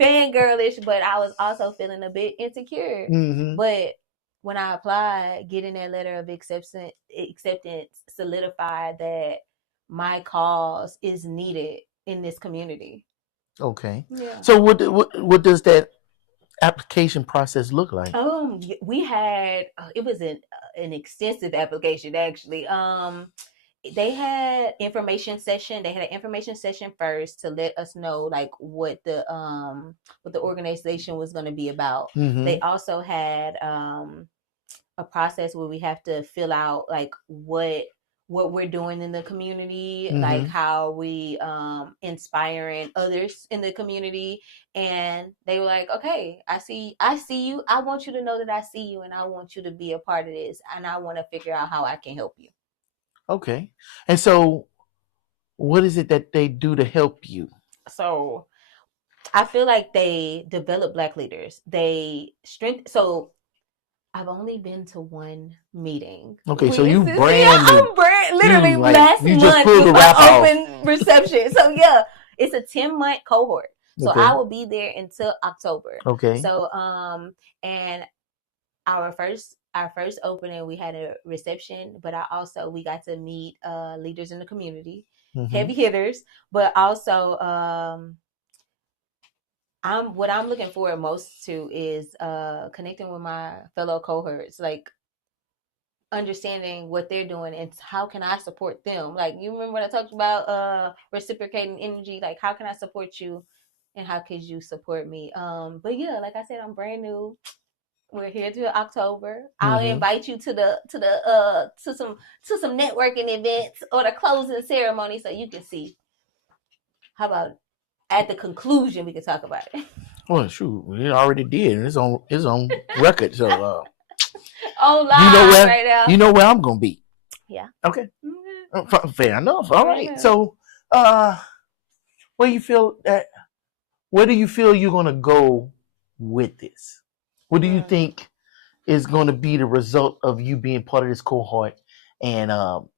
fangirlish, but I was also feeling a bit insecure. But when I applied, getting that letter of acceptance solidified that my cause is needed in this community. Okay. Yeah. So what does that application process look like? We had it was an extensive application, actually. They had information session. They had an information session first to let us know like what the organization was going to be about. They also had a process where we have to fill out like what we're doing in the community, like how we inspiring others in the community. And they were like, okay, I see you. I want you to know that I see you, and I want you to be a part of this, and I want to figure out how I can help you. Okay. And so what is it that they do to help you? So I feel like they develop Black leaders. They strength. So I've only been to one meeting. Okay, so Queen you Sissy, brand new. I'm brand literally You, like, last you just month pulled was the my wrap off. open reception. So yeah, it's a 10-month cohort. So Okay. I will be there until October. Okay. So and our first opening, we had a reception, but we got to meet leaders in the community, heavy hitters, but also what I'm looking forward most to is connecting with my fellow cohorts, like understanding what they're doing and how can I support them. Like, you remember when I talked about reciprocating energy, like how can I support you and how could you support me? But yeah, like I said, I'm brand new. We're here till October. I'll invite you to some networking events or the closing ceremony so you can see. How about at the conclusion we can talk about it? Well, shoot, we already did, and it's on record. So Oh, live you know where right now. you know where I'm gonna be. Yeah. Okay. Fair enough. All right. Yeah. So where do you feel you're gonna go with this? What do you think is going to be the result of you being part of this cohort and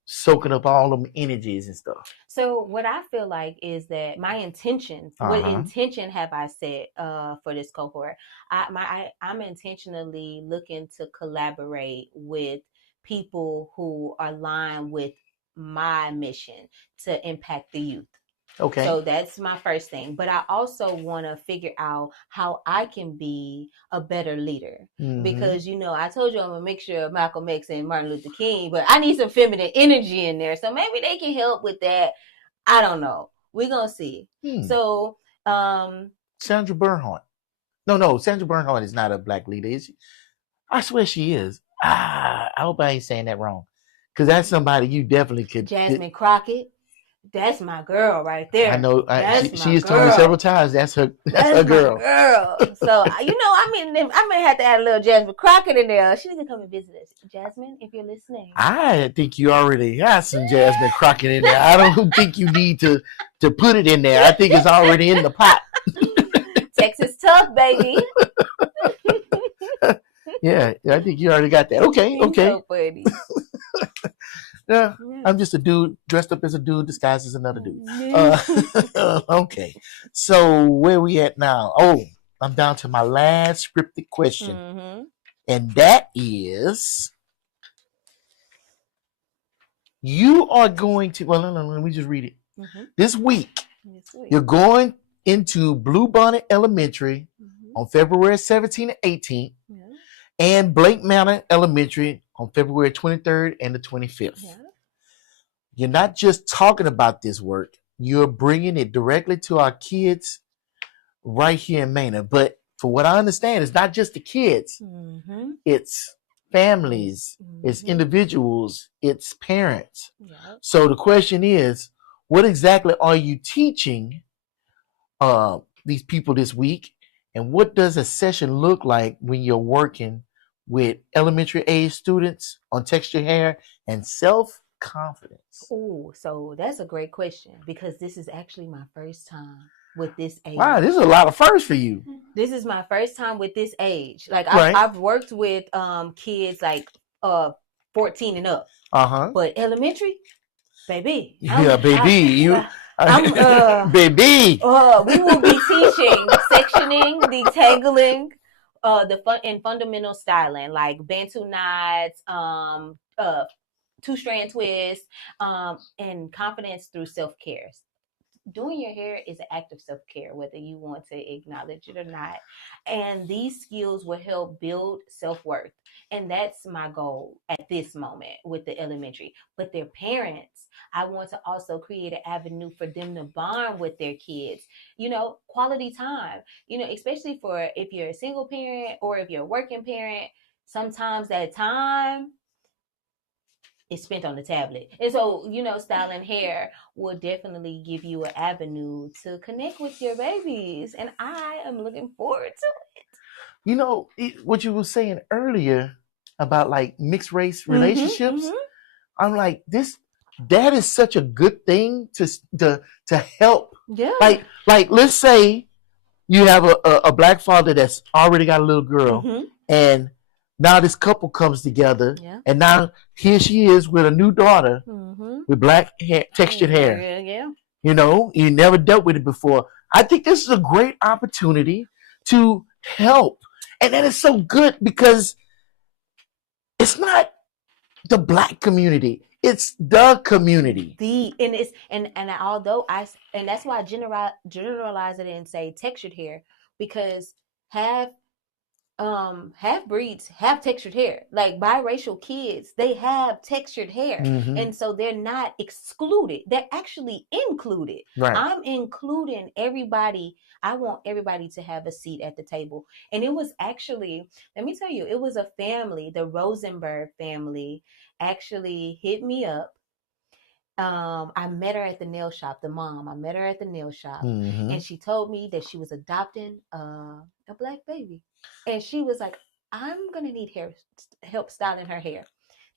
soaking up all them energies and stuff? So what I feel like is that my intentions, what intention have I set for this cohort? I'm intentionally looking to collaborate with people who are aligned with my mission to impact the youth. Okay. So that's my first thing. But I also want to figure out how I can be a better leader. Because, I told you I'm a mixture of Malcolm X and Martin Luther King, but I need some feminine energy in there. So maybe they can help with that. I don't know. We're going to see. So, Sandra Bernhardt. No, Sandra Bernhardt is not a Black leader, is she? I swear she is. I hope I ain't saying that wrong. Because that's somebody you definitely could. Jasmine Crockett. That's my girl right there. I know. She has told me several times that's her girl. My girl. So I may have to add a little Jasmine Crockett in there. She needs to come and visit us. Jasmine, if you're listening. I think you already got some Jasmine Crockett in there. I don't think you need to put it in there. I think it's already in the pot. Texas tough, baby. Yeah, I think you already got that. Okay. So funny. Yeah, I'm just a dude dressed up as a dude disguised as another dude. Okay, so where we at now? Oh, I'm down to my last scripted question, and that is, you are going to. Well, no, let me just read it. This week, you're going into Bluebonnet Elementary on February 17th and 18th, and Blake Manor Elementary on February 23rd and the 25th. You're not just talking about this work, you're bringing it directly to our kids right here in Manor. But for what I understand, it's not just the kids, it's families, it's individuals, it's parents. So the question is, what exactly are you teaching these people this week? And what does a session look like when you're working with elementary age students on texture hair and self-confidence? Oh, so that's a great question because this is actually my first time with this age. Wow, this is a lot of firsts for you. This is my first time with this age. Like I've worked with kids like 14 and up. But elementary, baby. Baby. We will be teaching sectioning, detangling, and fundamental styling like Bantu knots, 2-strand twist, and confidence through self-care. Doing your hair is an act of self-care, whether you want to acknowledge it or not. And these skills will help build self-worth. And that's my goal at this moment with the elementary. But their parents, I want to also create an avenue for them to bond with their kids. Quality time, especially for if you're a single parent or if you're a working parent, sometimes that time is spent on the tablet. And so, styling hair will definitely give you an avenue to connect with your babies. And I am looking forward to it. What you were saying earlier about like mixed race relationships, I'm like, this that is such a good thing to help. Yeah. Like let's say you have a black father that's already got a little girl, Mm-hmm. and now this couple comes together, Yeah. and now here she is with a new daughter Mm-hmm. with black hair, textured hair. Yeah. You know, you never dealt with it before. I think this is a great opportunity to help, and that is so good because it's not the black community; it's the community. And although that's why I generalize it and say textured hair, because half half breeds have textured hair. Like biracial kids, they have textured hair. Mm-hmm. And so they're not excluded, they're actually included. Right. I'm including everybody. I want everybody to have a seat at the table. And it was actually, let me tell you, it was a family, the Rosenberg family actually hit me up. I met her at the nail shop, the mom. I met her at the nail shop, Mm-hmm. and she told me that she was adopting a black baby. And she was like, I'm going to need help styling her hair.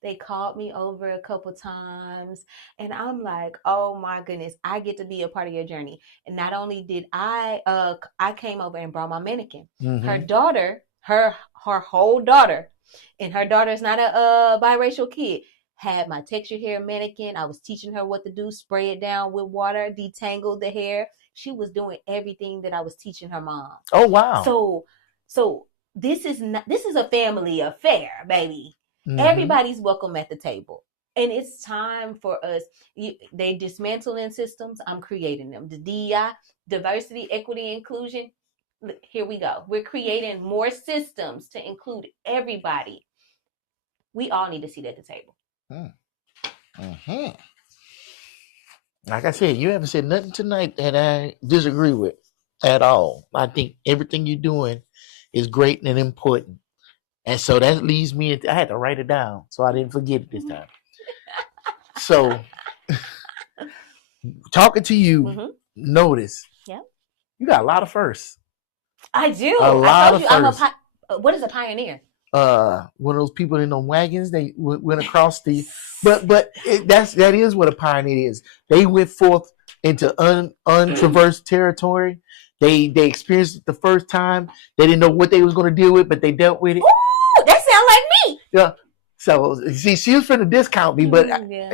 They called me over a couple times, and I'm like, oh my goodness, I get to be a part of your journey. And not only did I came over and brought my mannequin. Mm-hmm. Her daughter, her whole daughter, and her daughter's not a biracial kid, had my textured hair mannequin. I was teaching her what to do, spray it down with water, detangle the hair. She was doing everything that I was teaching her mom. Oh wow. So this is a family affair, baby. Mm-hmm. Everybody's welcome at the table. And it's time for us. They dismantling systems. I'm creating them. The DEI, diversity, equity, inclusion. Here we go. We're creating more systems to include everybody. We all need a seat at the table. Mm-hmm. Like I said, you haven't said nothing tonight that I disagree with at all. I think everything you're doing is great and important. And so that leads me I had to write it down so I didn't forget it this time. So talking to you, notice you got a lot of firsts. I do. A lot of firsts. What is a pioneer? One of those people in them wagons, they went across the, but that is what a pioneer is. They went forth into untraversed territory. They experienced it the first time. They didn't know what they was going to deal with, but they dealt with it. Ooh, that sounds like me. Yeah. So see, she was trying to discount me, but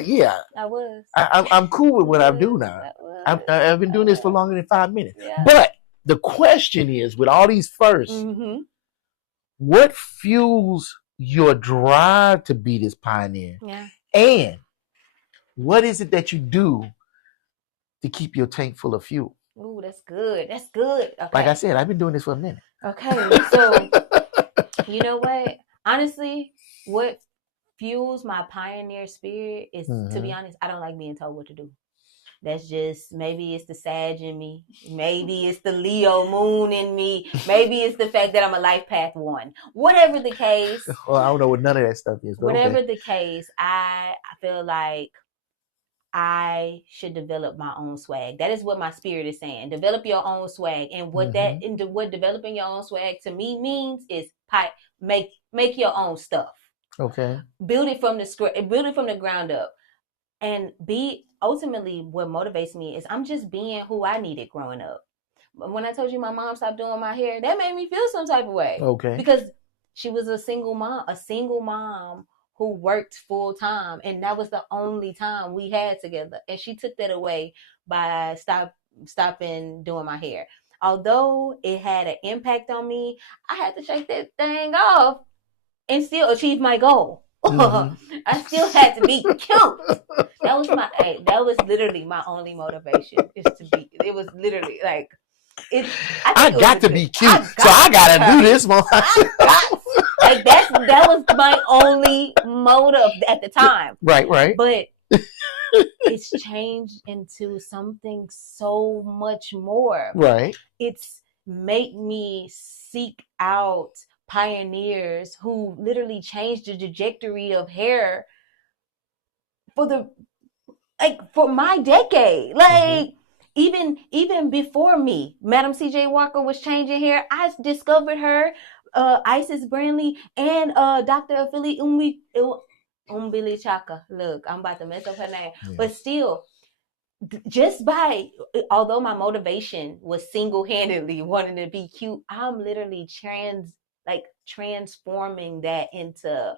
yeah, I was. I'm cool with what I do now. I've been doing this for longer than 5 minutes. Yeah. But the question is, with all these firsts. What fuels your drive to be this pioneer? Yeah. And what is it that you do to keep your tank full of fuel? Ooh, that's good. That's good. Okay. Like I said, I've been doing this for a minute. Okay. So, you know what? Honestly, what fuels my pioneer spirit is, to be honest, I don't like being told what to do. That's just, maybe it's the Sag in me. Maybe it's the Leo moon in me. Maybe it's the fact that I'm a life path 1. Whatever the case. Well, I don't know what none of that stuff is. But whatever the case, I feel like I should develop my own swag. That is what my spirit is saying. Develop your own swag. And what what developing your own swag to me means is make your own stuff. Okay. Build it from the ground up. And ultimately what motivates me is I'm just being who I needed growing up. When I told you my mom stopped doing my hair, that made me feel some type of way. Okay. Because she was a single mom who worked full time. And that was the only time we had together. And she took that away by stopping doing my hair. Although it had an impact on me, I had to shake that thing off and still achieve my goal. I still had to be cute. That was literally my only motivation. It was literally like I got to be cute, so I gotta do this more. Like that was my only motive at the time. Right. But it's changed into something so much more. Right. It's made me seek out pioneers who literally changed the trajectory of hair for my decade. Like even before me, Madam C.J. Walker was changing hair. I discovered her, Isis Brantley, and Dr. Afili Umbili Chaka. Look, I'm about to mess up her name. Yeah. But still, just by, although my motivation was single-handedly wanting to be cute, I'm literally transforming that into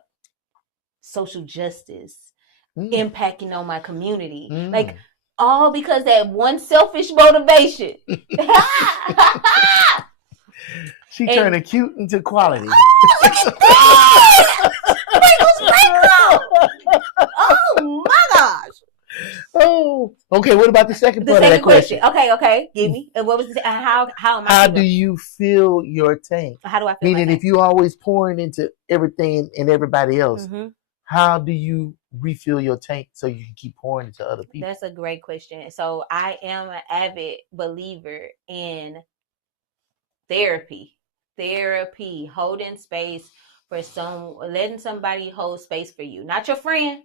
social justice, impacting on my community. Like, all because that one selfish motivation. She turning cute into quality. Oh, look at that! Sprinkle! Oh my gosh! Oh, okay. What about the second part of that question? Okay. Give me. And what was the, how am I? How do you fill your tank? How do I feel? Meaning, if you always pouring into everything and everybody else, how do you refill your tank so you can keep pouring into other people? That's a great question. So I am an avid believer in therapy, holding space for letting somebody hold space for you, not your friend,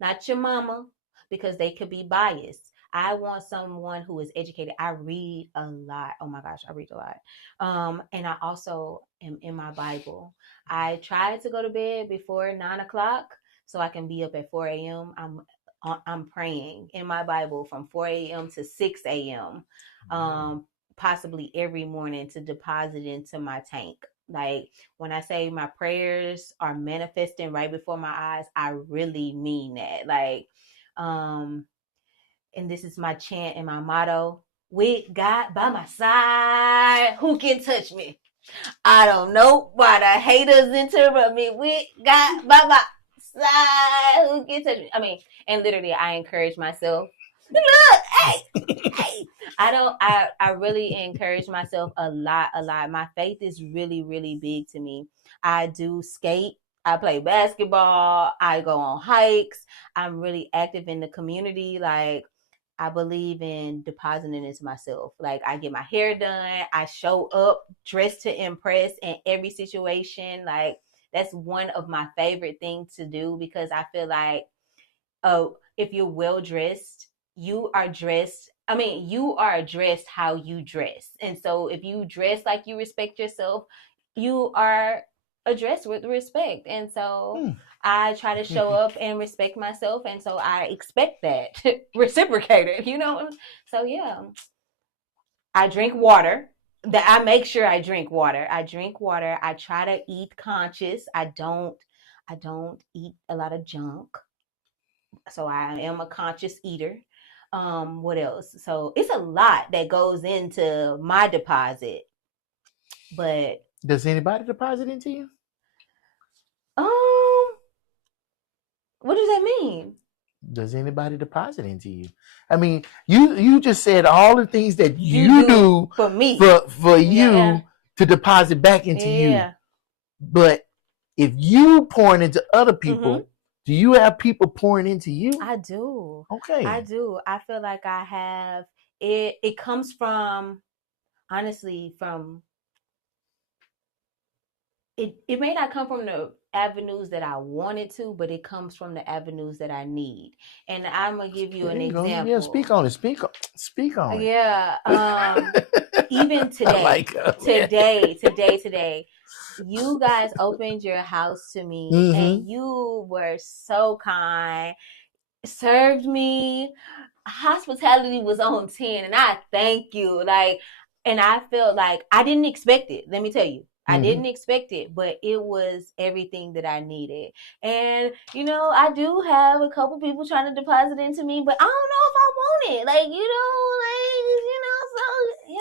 not your mama, because they could be biased. I want someone who is educated. I read a lot. Oh my gosh, I read a lot. And I also am in my Bible. I try to go to bed before 9 o'clock so I can be up at 4 a.m. I'm praying in my Bible from 4 a.m. to 6 a.m. Possibly every morning to deposit into my tank. Like, when I say my prayers are manifesting right before my eyes, I really mean that. Like, and this is my chant and my motto: with God by my side, who can touch me? I don't know why the haters interrupt me. With God by my side, who can touch me? I mean, and literally, I encourage myself. Look, hey. I really encourage myself a lot. My faith is really, really big to me. I do skate. I play basketball. I go on hikes. I'm really active in the community. Like, I believe in depositing into myself. Like, I get my hair done. I show up dressed to impress in every situation. Like, that's one of my favorite things to do, because I feel like, if you're well dressed, you are dressed. I mean, you are dressed how you dress. And so if you dress like you respect yourself, you are addressed with respect. And so I try to show up and respect myself. And so I expect that reciprocated, So yeah, I drink water. I make sure I drink water. I try to eat conscious. I don't eat a lot of junk. So I am a conscious eater. What else? So it's a lot that goes into my deposit. But does anybody deposit into you? What does that mean? Does anybody deposit into you? I mean, you just said all the things that you do for me, for you to deposit back into you. But if you pouring into other people, do you have people pouring into you? I do. Okay. I do. I feel like I have it. It comes from, honestly, it may not come from the avenues that I wanted to, but it comes from the avenues that I need. And I'm gonna give you an example. Yeah, speak on it. Speak on it. Yeah. Even today, today, you guys opened your house to me, and you were so kind, served me. Hospitality was on 10, and I thank you. Like, and I felt like I didn't expect it. Let me tell you. I didn't expect it, but it was everything that I needed. And, I do have a couple people trying to deposit into me, but I don't know if I want it. Like,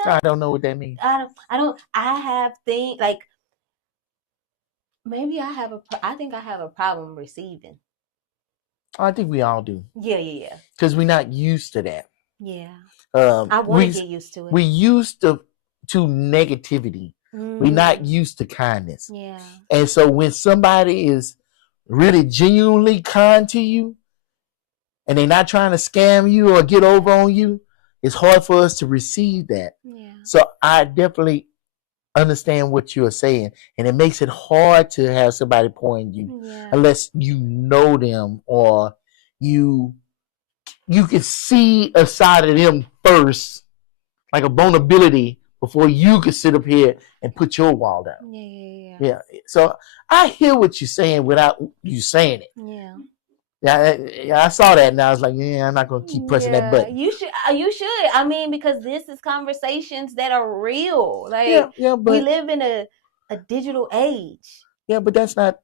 so, I don't know what that means. I have things, like, maybe I think I have a problem receiving. I think we all do. Yeah. Because we're not used to that. Yeah. I want to get used to it. We're used to negativity. We're not used to kindness. Yeah. And so when somebody is really genuinely kind to you and they're not trying to scam you or get over on you, it's hard for us to receive that. Yeah. So I definitely understand what you're saying. And it makes it hard to have somebody pouring you unless you know them or you can see a side of them first, like a vulnerability, before you could sit up here and put your wall down. Yeah. So I hear what you're saying without you saying it. Yeah. Yeah, I saw that, and I was like, yeah, I'm not gonna keep pressing that button. You should. You should. I mean, because this is conversations that are real. Like Yeah, we but live in a digital age. but that's not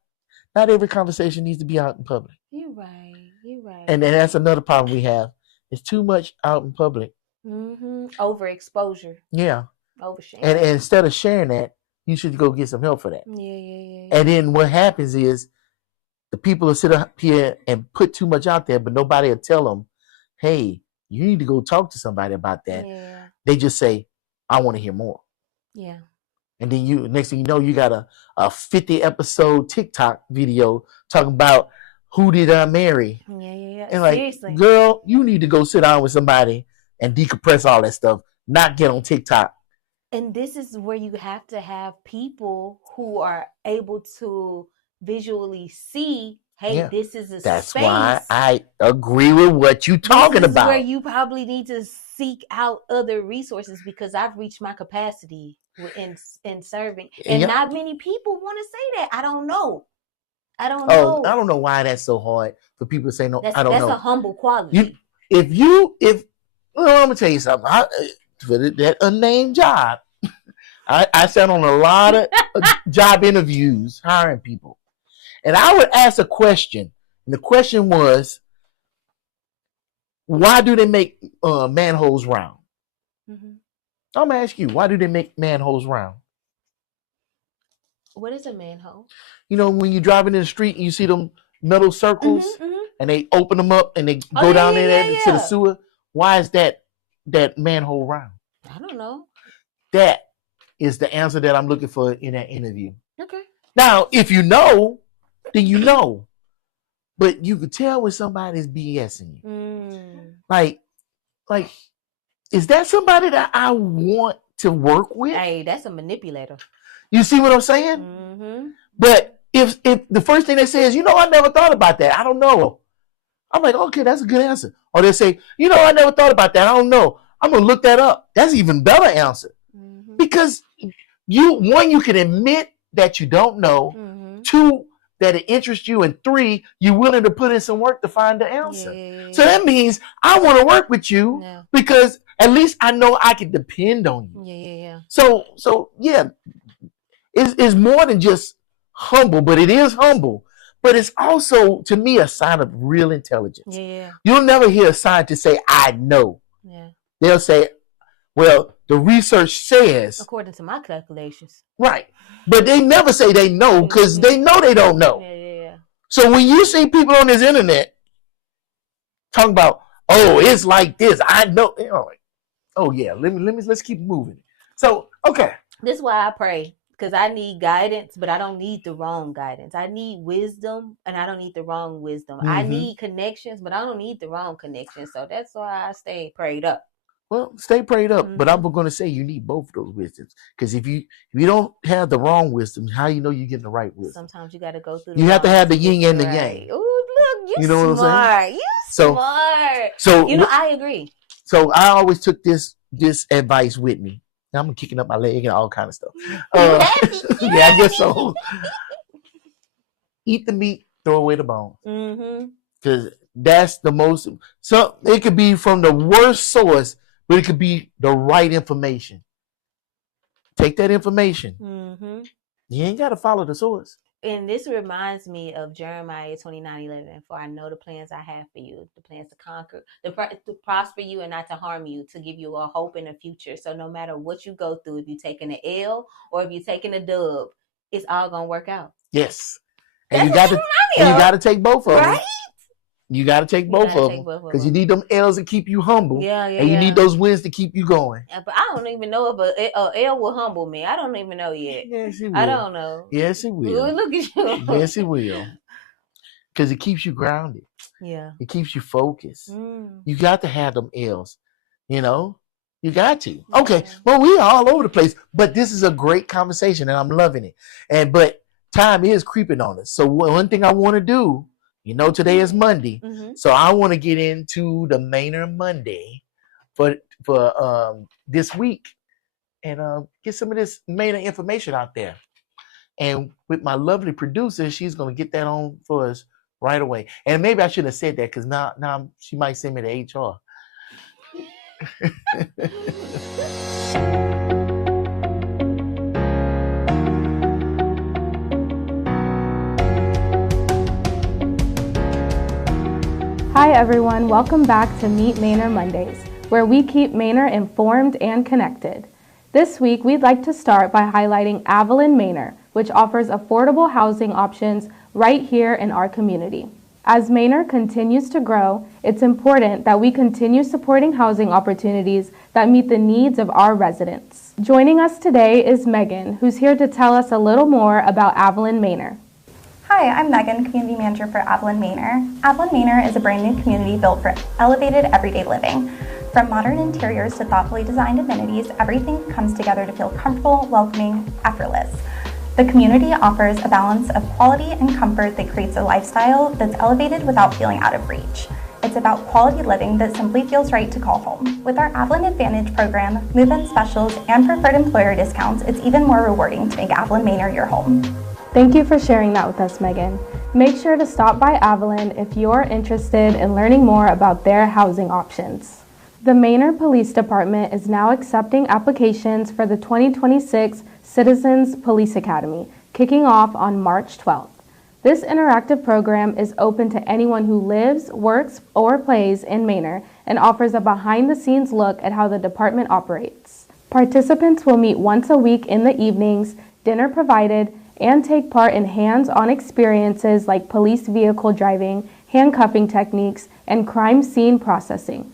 every conversation needs to be out in public. You're right. You're right. And then that's another problem we have. It's too much out in public. Overexposure. Yeah. Oversharing. And instead of sharing that, you should go get some help for that. Yeah. And then what happens is the people will sit up here and put too much out there, but nobody will tell them, hey, you need to go talk to somebody about that. Yeah. They just say, I want to hear more. Yeah. And then next thing you know, you got a 50 episode TikTok video talking about who did I marry? Yeah. And like, seriously, girl, you need to go sit down with somebody and decompress all that stuff, not get on TikTok. And this is where you have to have people who are able to visually see, hey, this is a That's space. why I agree with what you're talking this is about. where you probably need to seek out other resources, because I've reached my capacity in serving. And not many people want to say that. I don't know. I don't know why that's so hard for people to say no. That's I don't know. That's a humble quality. I'm gonna tell you something. For that unnamed job, I sat on a lot of job interviews hiring people, and I would ask a question, and the question was, why do they make manholes round? Mm-hmm. I'm gonna ask you, why do they make manholes round? What is a manhole? You know, when you're driving in the street and you see them metal circles, and they open them up and they go down there to the sewer. Why is that manhole round? I don't know. That is the answer that I'm looking for in that interview. Okay. Now, if you know, then you know. But you could tell when somebody's BSing you. Like, is that somebody that I want to work with? Hey, that's a manipulator. You see what I'm saying? Mm-hmm. But if the first thing they say is, I never thought about that, I don't know. I'm like, okay, that's a good answer. Or they say, I never thought about that, I don't know. I'm going to look that up. That's an even better answer. Mm-hmm. Because you can admit that you don't know. Mm-hmm. 2, that it interests you. And 3, you're willing to put in some work to find the answer. Yeah. So that means I want to work with you because at least I know I can depend on you. Yeah. So it's more than just humble, but it is humble. But it's also, to me, a sign of real intelligence. Yeah. You'll never hear a scientist say, I know. Yeah. They'll say, well, the research says. According to my calculations. Right. But they never say they know because they know they don't know. Yeah. So when you see people on this internet talking about, oh, it's like this, I know. Like, oh, yeah, let's keep moving. So, okay. This is why I pray. Because I need guidance, but I don't need the wrong guidance. I need wisdom, and I don't need the wrong wisdom. Mm-hmm. I need connections, but I don't need the wrong connections. So that's why I stay prayed up. Well, stay prayed up, but I'm going to say you need both of those wisdoms. Because if you don't have the wrong wisdom, how you know you're getting the right wisdom? Sometimes you got to go through. You have to have the yin and the yang. Oh, look, you know smart. What I'm saying? Smart. So I agree. So I always took this advice with me. Now I'm kicking up my leg and all kind of stuff. Yeah, I guess so. Eat the meat, throw away the bones. Because that's the most. So it could be from the worst source, but it could be the right information. Take that information. You ain't got to follow the source. And this reminds me of Jeremiah 29:11. For I know the plans I have for you, the plans to conquer, to prosper you and not to harm you, to give you a hope in the future. So no matter what you go through, if you're taking an L or if you're taking a dub, it's all gonna work out. Yes, and you got to take both of them. Right? You got to take both of them because you need them L's to keep you humble. Yeah. And you need those wins to keep you going. Yeah, but I don't even know if a L will humble me. I don't even know yet. Yes, it will. I don't know. Yes, it will. Look at you. Yes, it will. Because it keeps you grounded. Yeah. It keeps you focused. You got to have them L's. You got to. Okay. Well, we are all over the place, but this is a great conversation and I'm loving it. But time is creeping on us. So one thing I want to do, today is Monday. So I want to get into the Manor Monday for this week and get some of this Manor information out there. And with my lovely producer, she's going to get that on for us right away. And maybe I shouldn't have said that because now she might send me to HR. Hi everyone, welcome back to Meet Manor Mondays, where we keep Manor informed and connected. This week, we'd like to start by highlighting Avalon Manor, which offers affordable housing options right here in our community. As Manor continues to grow, it's important that we continue supporting housing opportunities that meet the needs of our residents. Joining us today is Megan, who's here to tell us a little more about Avalon Manor. Hi, I'm Megan, Community Manager for Avalon Manor. Avalon Manor is a brand new community built for elevated everyday living. From modern interiors to thoughtfully designed amenities, everything comes together to feel comfortable, welcoming, effortless. The community offers a balance of quality and comfort that creates a lifestyle that's elevated without feeling out of reach. It's about quality living that simply feels right to call home. With our Avalon Advantage program, move-in specials, and preferred employer discounts, it's even more rewarding to make Avalon Manor your home. Thank you for sharing that with us, Megan. Make sure to stop by Avalon if you're interested in learning more about their housing options. The Manor Police Department is now accepting applications for the 2026 Citizens Police Academy, kicking off on March 12th. This interactive program is open to anyone who lives, works, or plays in Manor and offers a behind-the-scenes look at how the department operates. Participants will meet once a week in the evenings, dinner provided, and take part in hands-on experiences like police vehicle driving, handcuffing techniques, and crime scene processing.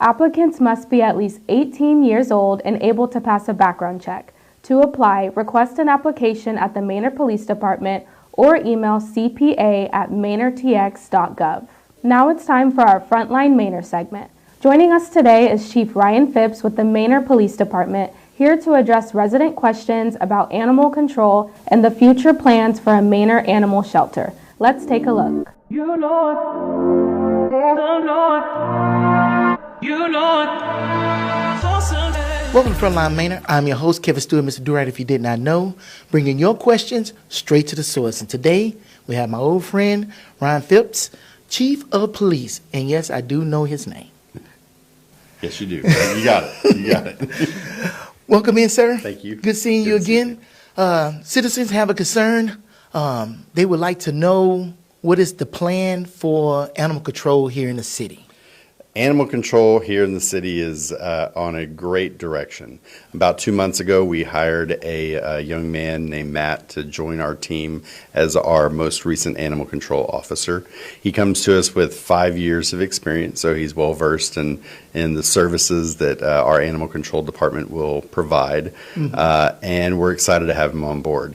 Applicants must be at least 18 years old and able to pass a background check. To apply, request an application at the Manor Police Department or email cpa@manortx.gov. Now it's time for our Frontline Manor segment. Joining us today is Chief Ryan Phipps with the Manor Police Department, here to address resident questions about animal control and the future plans for a Manor animal shelter. Let's take a look. You know it. Don't know it. You know it. So someday. Welcome to Frontline Manor. I'm your host, Kevin Stewart, Mr. Durant, if you did not know, bringing your questions straight to the source. And today, we have my old friend, Ryan Phipps, Chief of Police. And yes, I do know his name. Yes, you do. You got it. You got it. Welcome in, sir. Thank you. Good seeing you Good to see again. Citizens have a concern. They would like to know, what is the plan for animal control here in the city? Animal control here in the city is on a great direction. About 2 months ago, we hired a young man named Matt to join our team as our most recent animal control officer. He comes to us with 5 years of experience, so he's well versed in the services that our animal control department will provide, and we're excited to have him on board.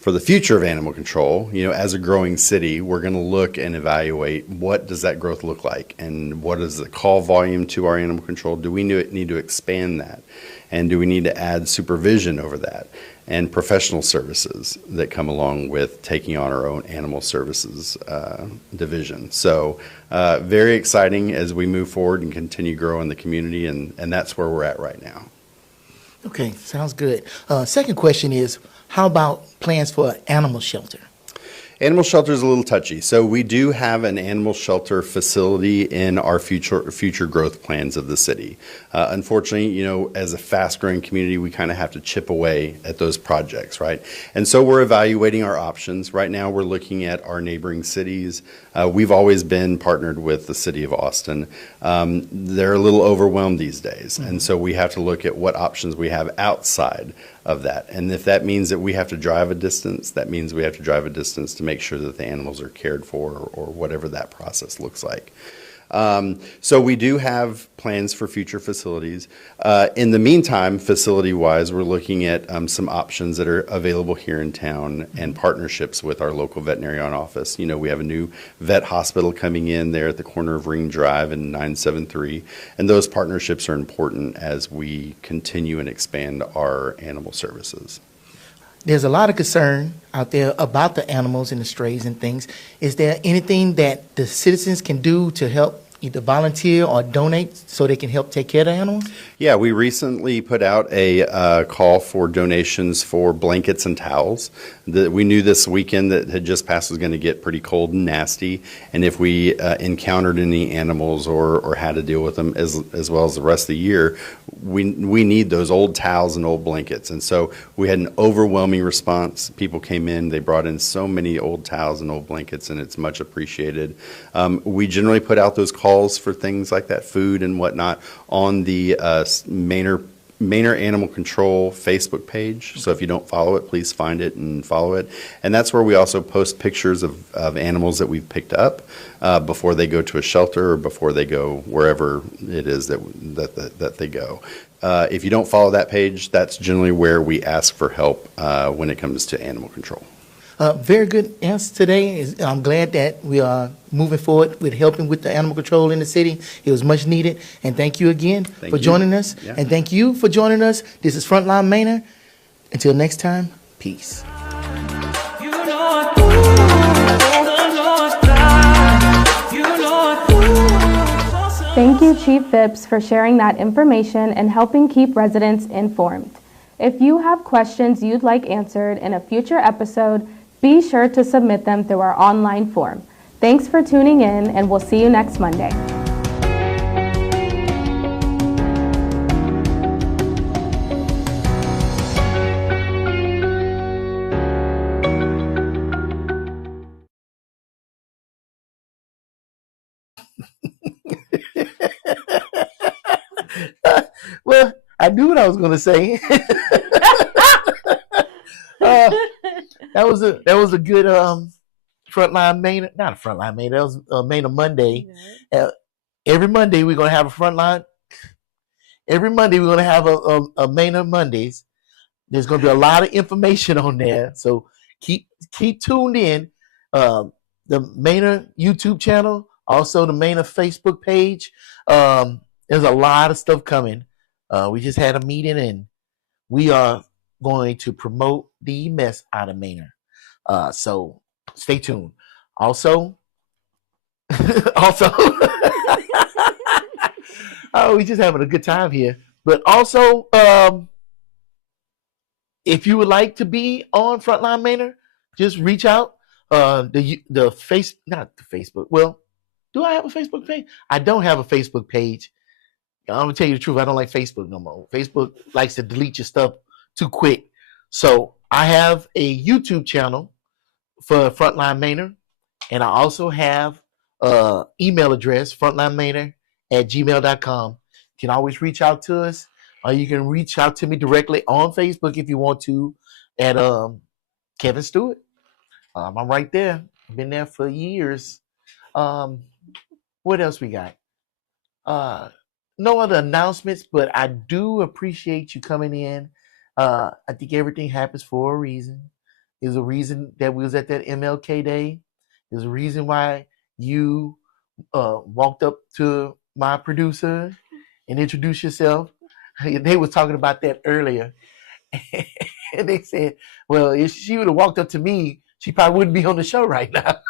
For the future of animal control, as a growing city, we're going to look and evaluate what does that growth look like and what is the call volume to our animal control. Do we need to expand that? And do we need to add supervision over that and professional services that come along with taking on our own animal services division? So very exciting as we move forward and continue growing the community, and that's where we're at right now. Okay, sounds good. Second question is, how about plans for an animal shelter? Animal shelter is a little touchy. So we do have an animal shelter facility in our future growth plans of the city. Unfortunately, as a fast-growing community, we kind of have to chip away at those projects, right? And so we're evaluating our options. Right now, we're looking at our neighboring cities. We've always been partnered with the city of Austin. They're a little overwhelmed these days, and so we have to look at what options we have outside of that. And if that means that we have to drive a distance, that means we have to drive a distance to make sure that the animals are cared for, or whatever that process looks like. So we do have plans for future facilities. In the meantime, facility-wise, we're looking at some options that are available here in town and partnerships with our local veterinarian office. We have a new vet hospital coming in there at the corner of Ring Drive and 973, and those partnerships are important as we continue and expand our animal services. There's a lot of concern out there about the animals and the strays and things. Is there anything that the citizens can do to help either volunteer or donate so they can help take care of the animals? Yeah, we recently put out a call for donations for blankets and towels. We knew this weekend that had just passed was going to get pretty cold and nasty, and if we encountered any animals or had to deal with them as well as the rest of the year, we need those old towels and old blankets. And so we had an overwhelming response. People came in, they brought in so many old towels and old blankets, and it's much appreciated. We generally put out those calls for things like that, food and whatnot, on the Manor Animal Control Facebook page. So if you don't follow it, please find it and follow it. And that's where we also post pictures of animals that we've picked up before they go to a shelter or before they go wherever it is that they go. If you don't follow that page, that's generally where we ask for help when it comes to animal control. Very good answer today. I'm glad that we are moving forward with helping with the animal control in the city. It was much needed. And thank you again for joining us. Yeah. And thank you for joining us. This is Frontline Manor. Until next time, peace. You know it. You know it. Thank you, Chief Phipps, for sharing that information and helping keep residents informed. If you have questions you'd like answered in a future episode, be sure to submit them through our online form. Thanks for tuning in, and we'll see you next Monday. Well, I knew what I was going to say. That was a good Frontline Manor, not a Frontline Manor. That was Manor Monday. Every Monday we're gonna have a Frontline. Every Monday we're gonna have a Manor Mondays. There's gonna be a lot of information on there, so keep tuned in. The Manor YouTube channel, also the Manor Facebook page. There's a lot of stuff coming. We just had a meeting and we are going to promote the mess out of Manor. So stay tuned. Also, oh, we just having a good time here. But also, if you would like to be on Frontline Manor, just reach out. Not the Facebook. Well, do I have a Facebook page? I don't have a Facebook page. I'm gonna tell you the truth. I don't like Facebook no more. Facebook likes to delete your stuff too quick. So I have a YouTube channel for Frontline Manor, and I also have an email address, frontlinemanor@gmail.com. You can always reach out to us, or you can reach out to me directly on Facebook if you want to at Kevin Stewart. I'm right there. I've been there for years. What else we got? No other announcements, but I do appreciate you coming in. I think everything happens for a reason. There's a reason that we was at that MLK Day. There's a reason why you walked up to my producer and introduced yourself. They was talking about that earlier. And they said, well, if she would have walked up to me, she probably wouldn't be on the show right now.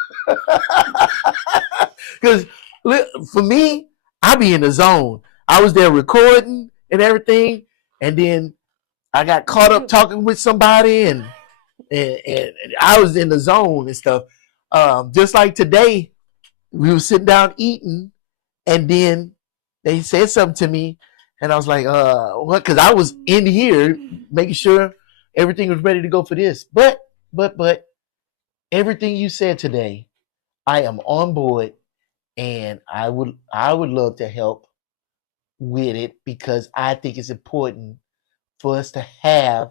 Because for me, I be in the zone. I was there recording and everything, and then I got caught up talking with somebody, and I was in the zone and stuff. Just like today, we were sitting down eating, and then they said something to me, and I was like, what? Because I was in here making sure everything was ready to go for this. But everything you said today, I am on board, and I would love to help with it because I think it's important for us to have,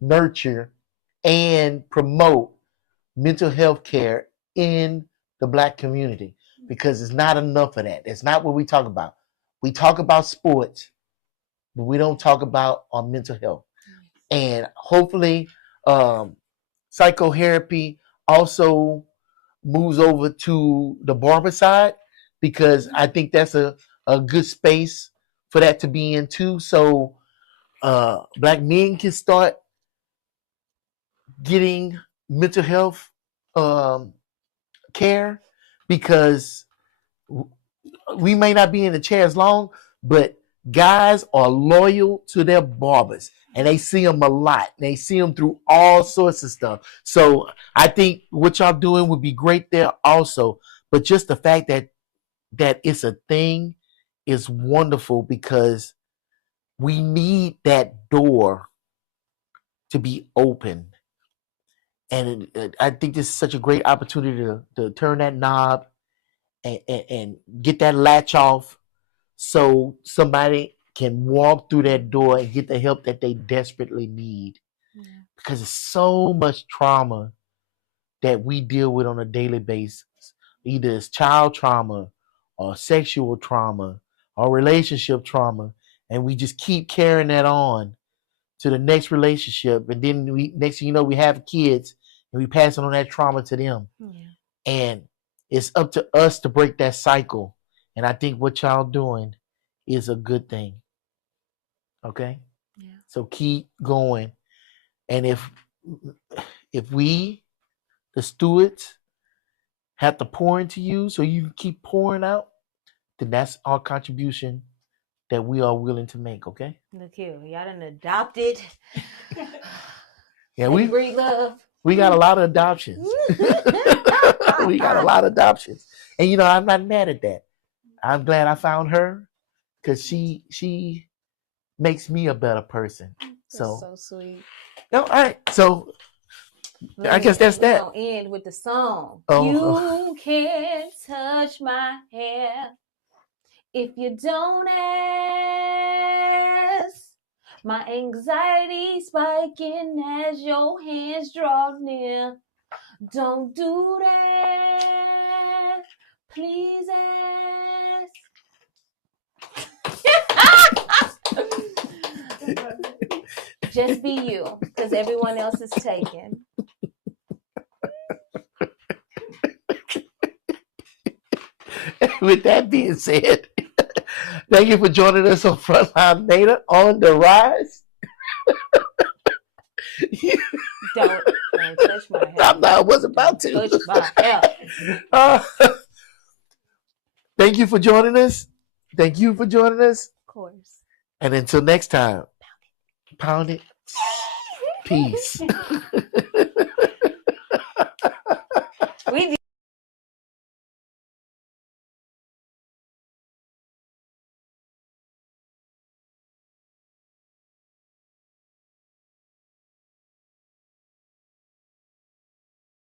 nurture, and promote mental health care in the Black community, because it's not enough of that. It's not what we talk about. We talk about sports, but we don't talk about our mental health. And hopefully, PsychoHairapy also moves over to the barber side, because I think that's a good space for that to be in too. So Black men can start getting mental health care, because we may not be in the chair as long, but guys are loyal to their barbers and they see them a lot. They see them through all sorts of stuff. So I think what y'all doing would be great there also. But just the fact that it's a thing is wonderful because we need that door to be open. And I think this is such a great opportunity to turn that knob and get that latch off so somebody can walk through that door and get the help that they desperately need. Yeah. Because there's so much trauma that we deal with on a daily basis. Either it's child trauma or sexual trauma or relationship trauma. And we just keep carrying that on to the next relationship. And then next thing you know, we have kids and we pass on that trauma to them. Yeah. And it's up to us to break that cycle. And I think what y'all doing is a good thing. Okay? Yeah. So keep going. And if we, the stewards, have to pour into you so you can keep pouring out, then that's our contribution that we are willing to make, okay? Look here, y'all done adopted. Yeah, Breedlove. we got a lot of adoptions. We got a lot of adoptions. And, you know, I'm not mad at that. I'm glad I found her because she makes me a better person. That's so sweet. All right. So I guess that's that. We're going to end with the song. Oh. You can't touch my hair if you don't ask. My anxiety spiking as your hands draw near. Don't do that. Please ask. Just be you, because everyone else is taken. With that being said, thank you for joining us on Frontline Manor on the Rise. Don't touch my hair. I was about to. Touch my hair. Thank you for joining us. Thank you for joining us. Of course. And until next time, pound it. Peace.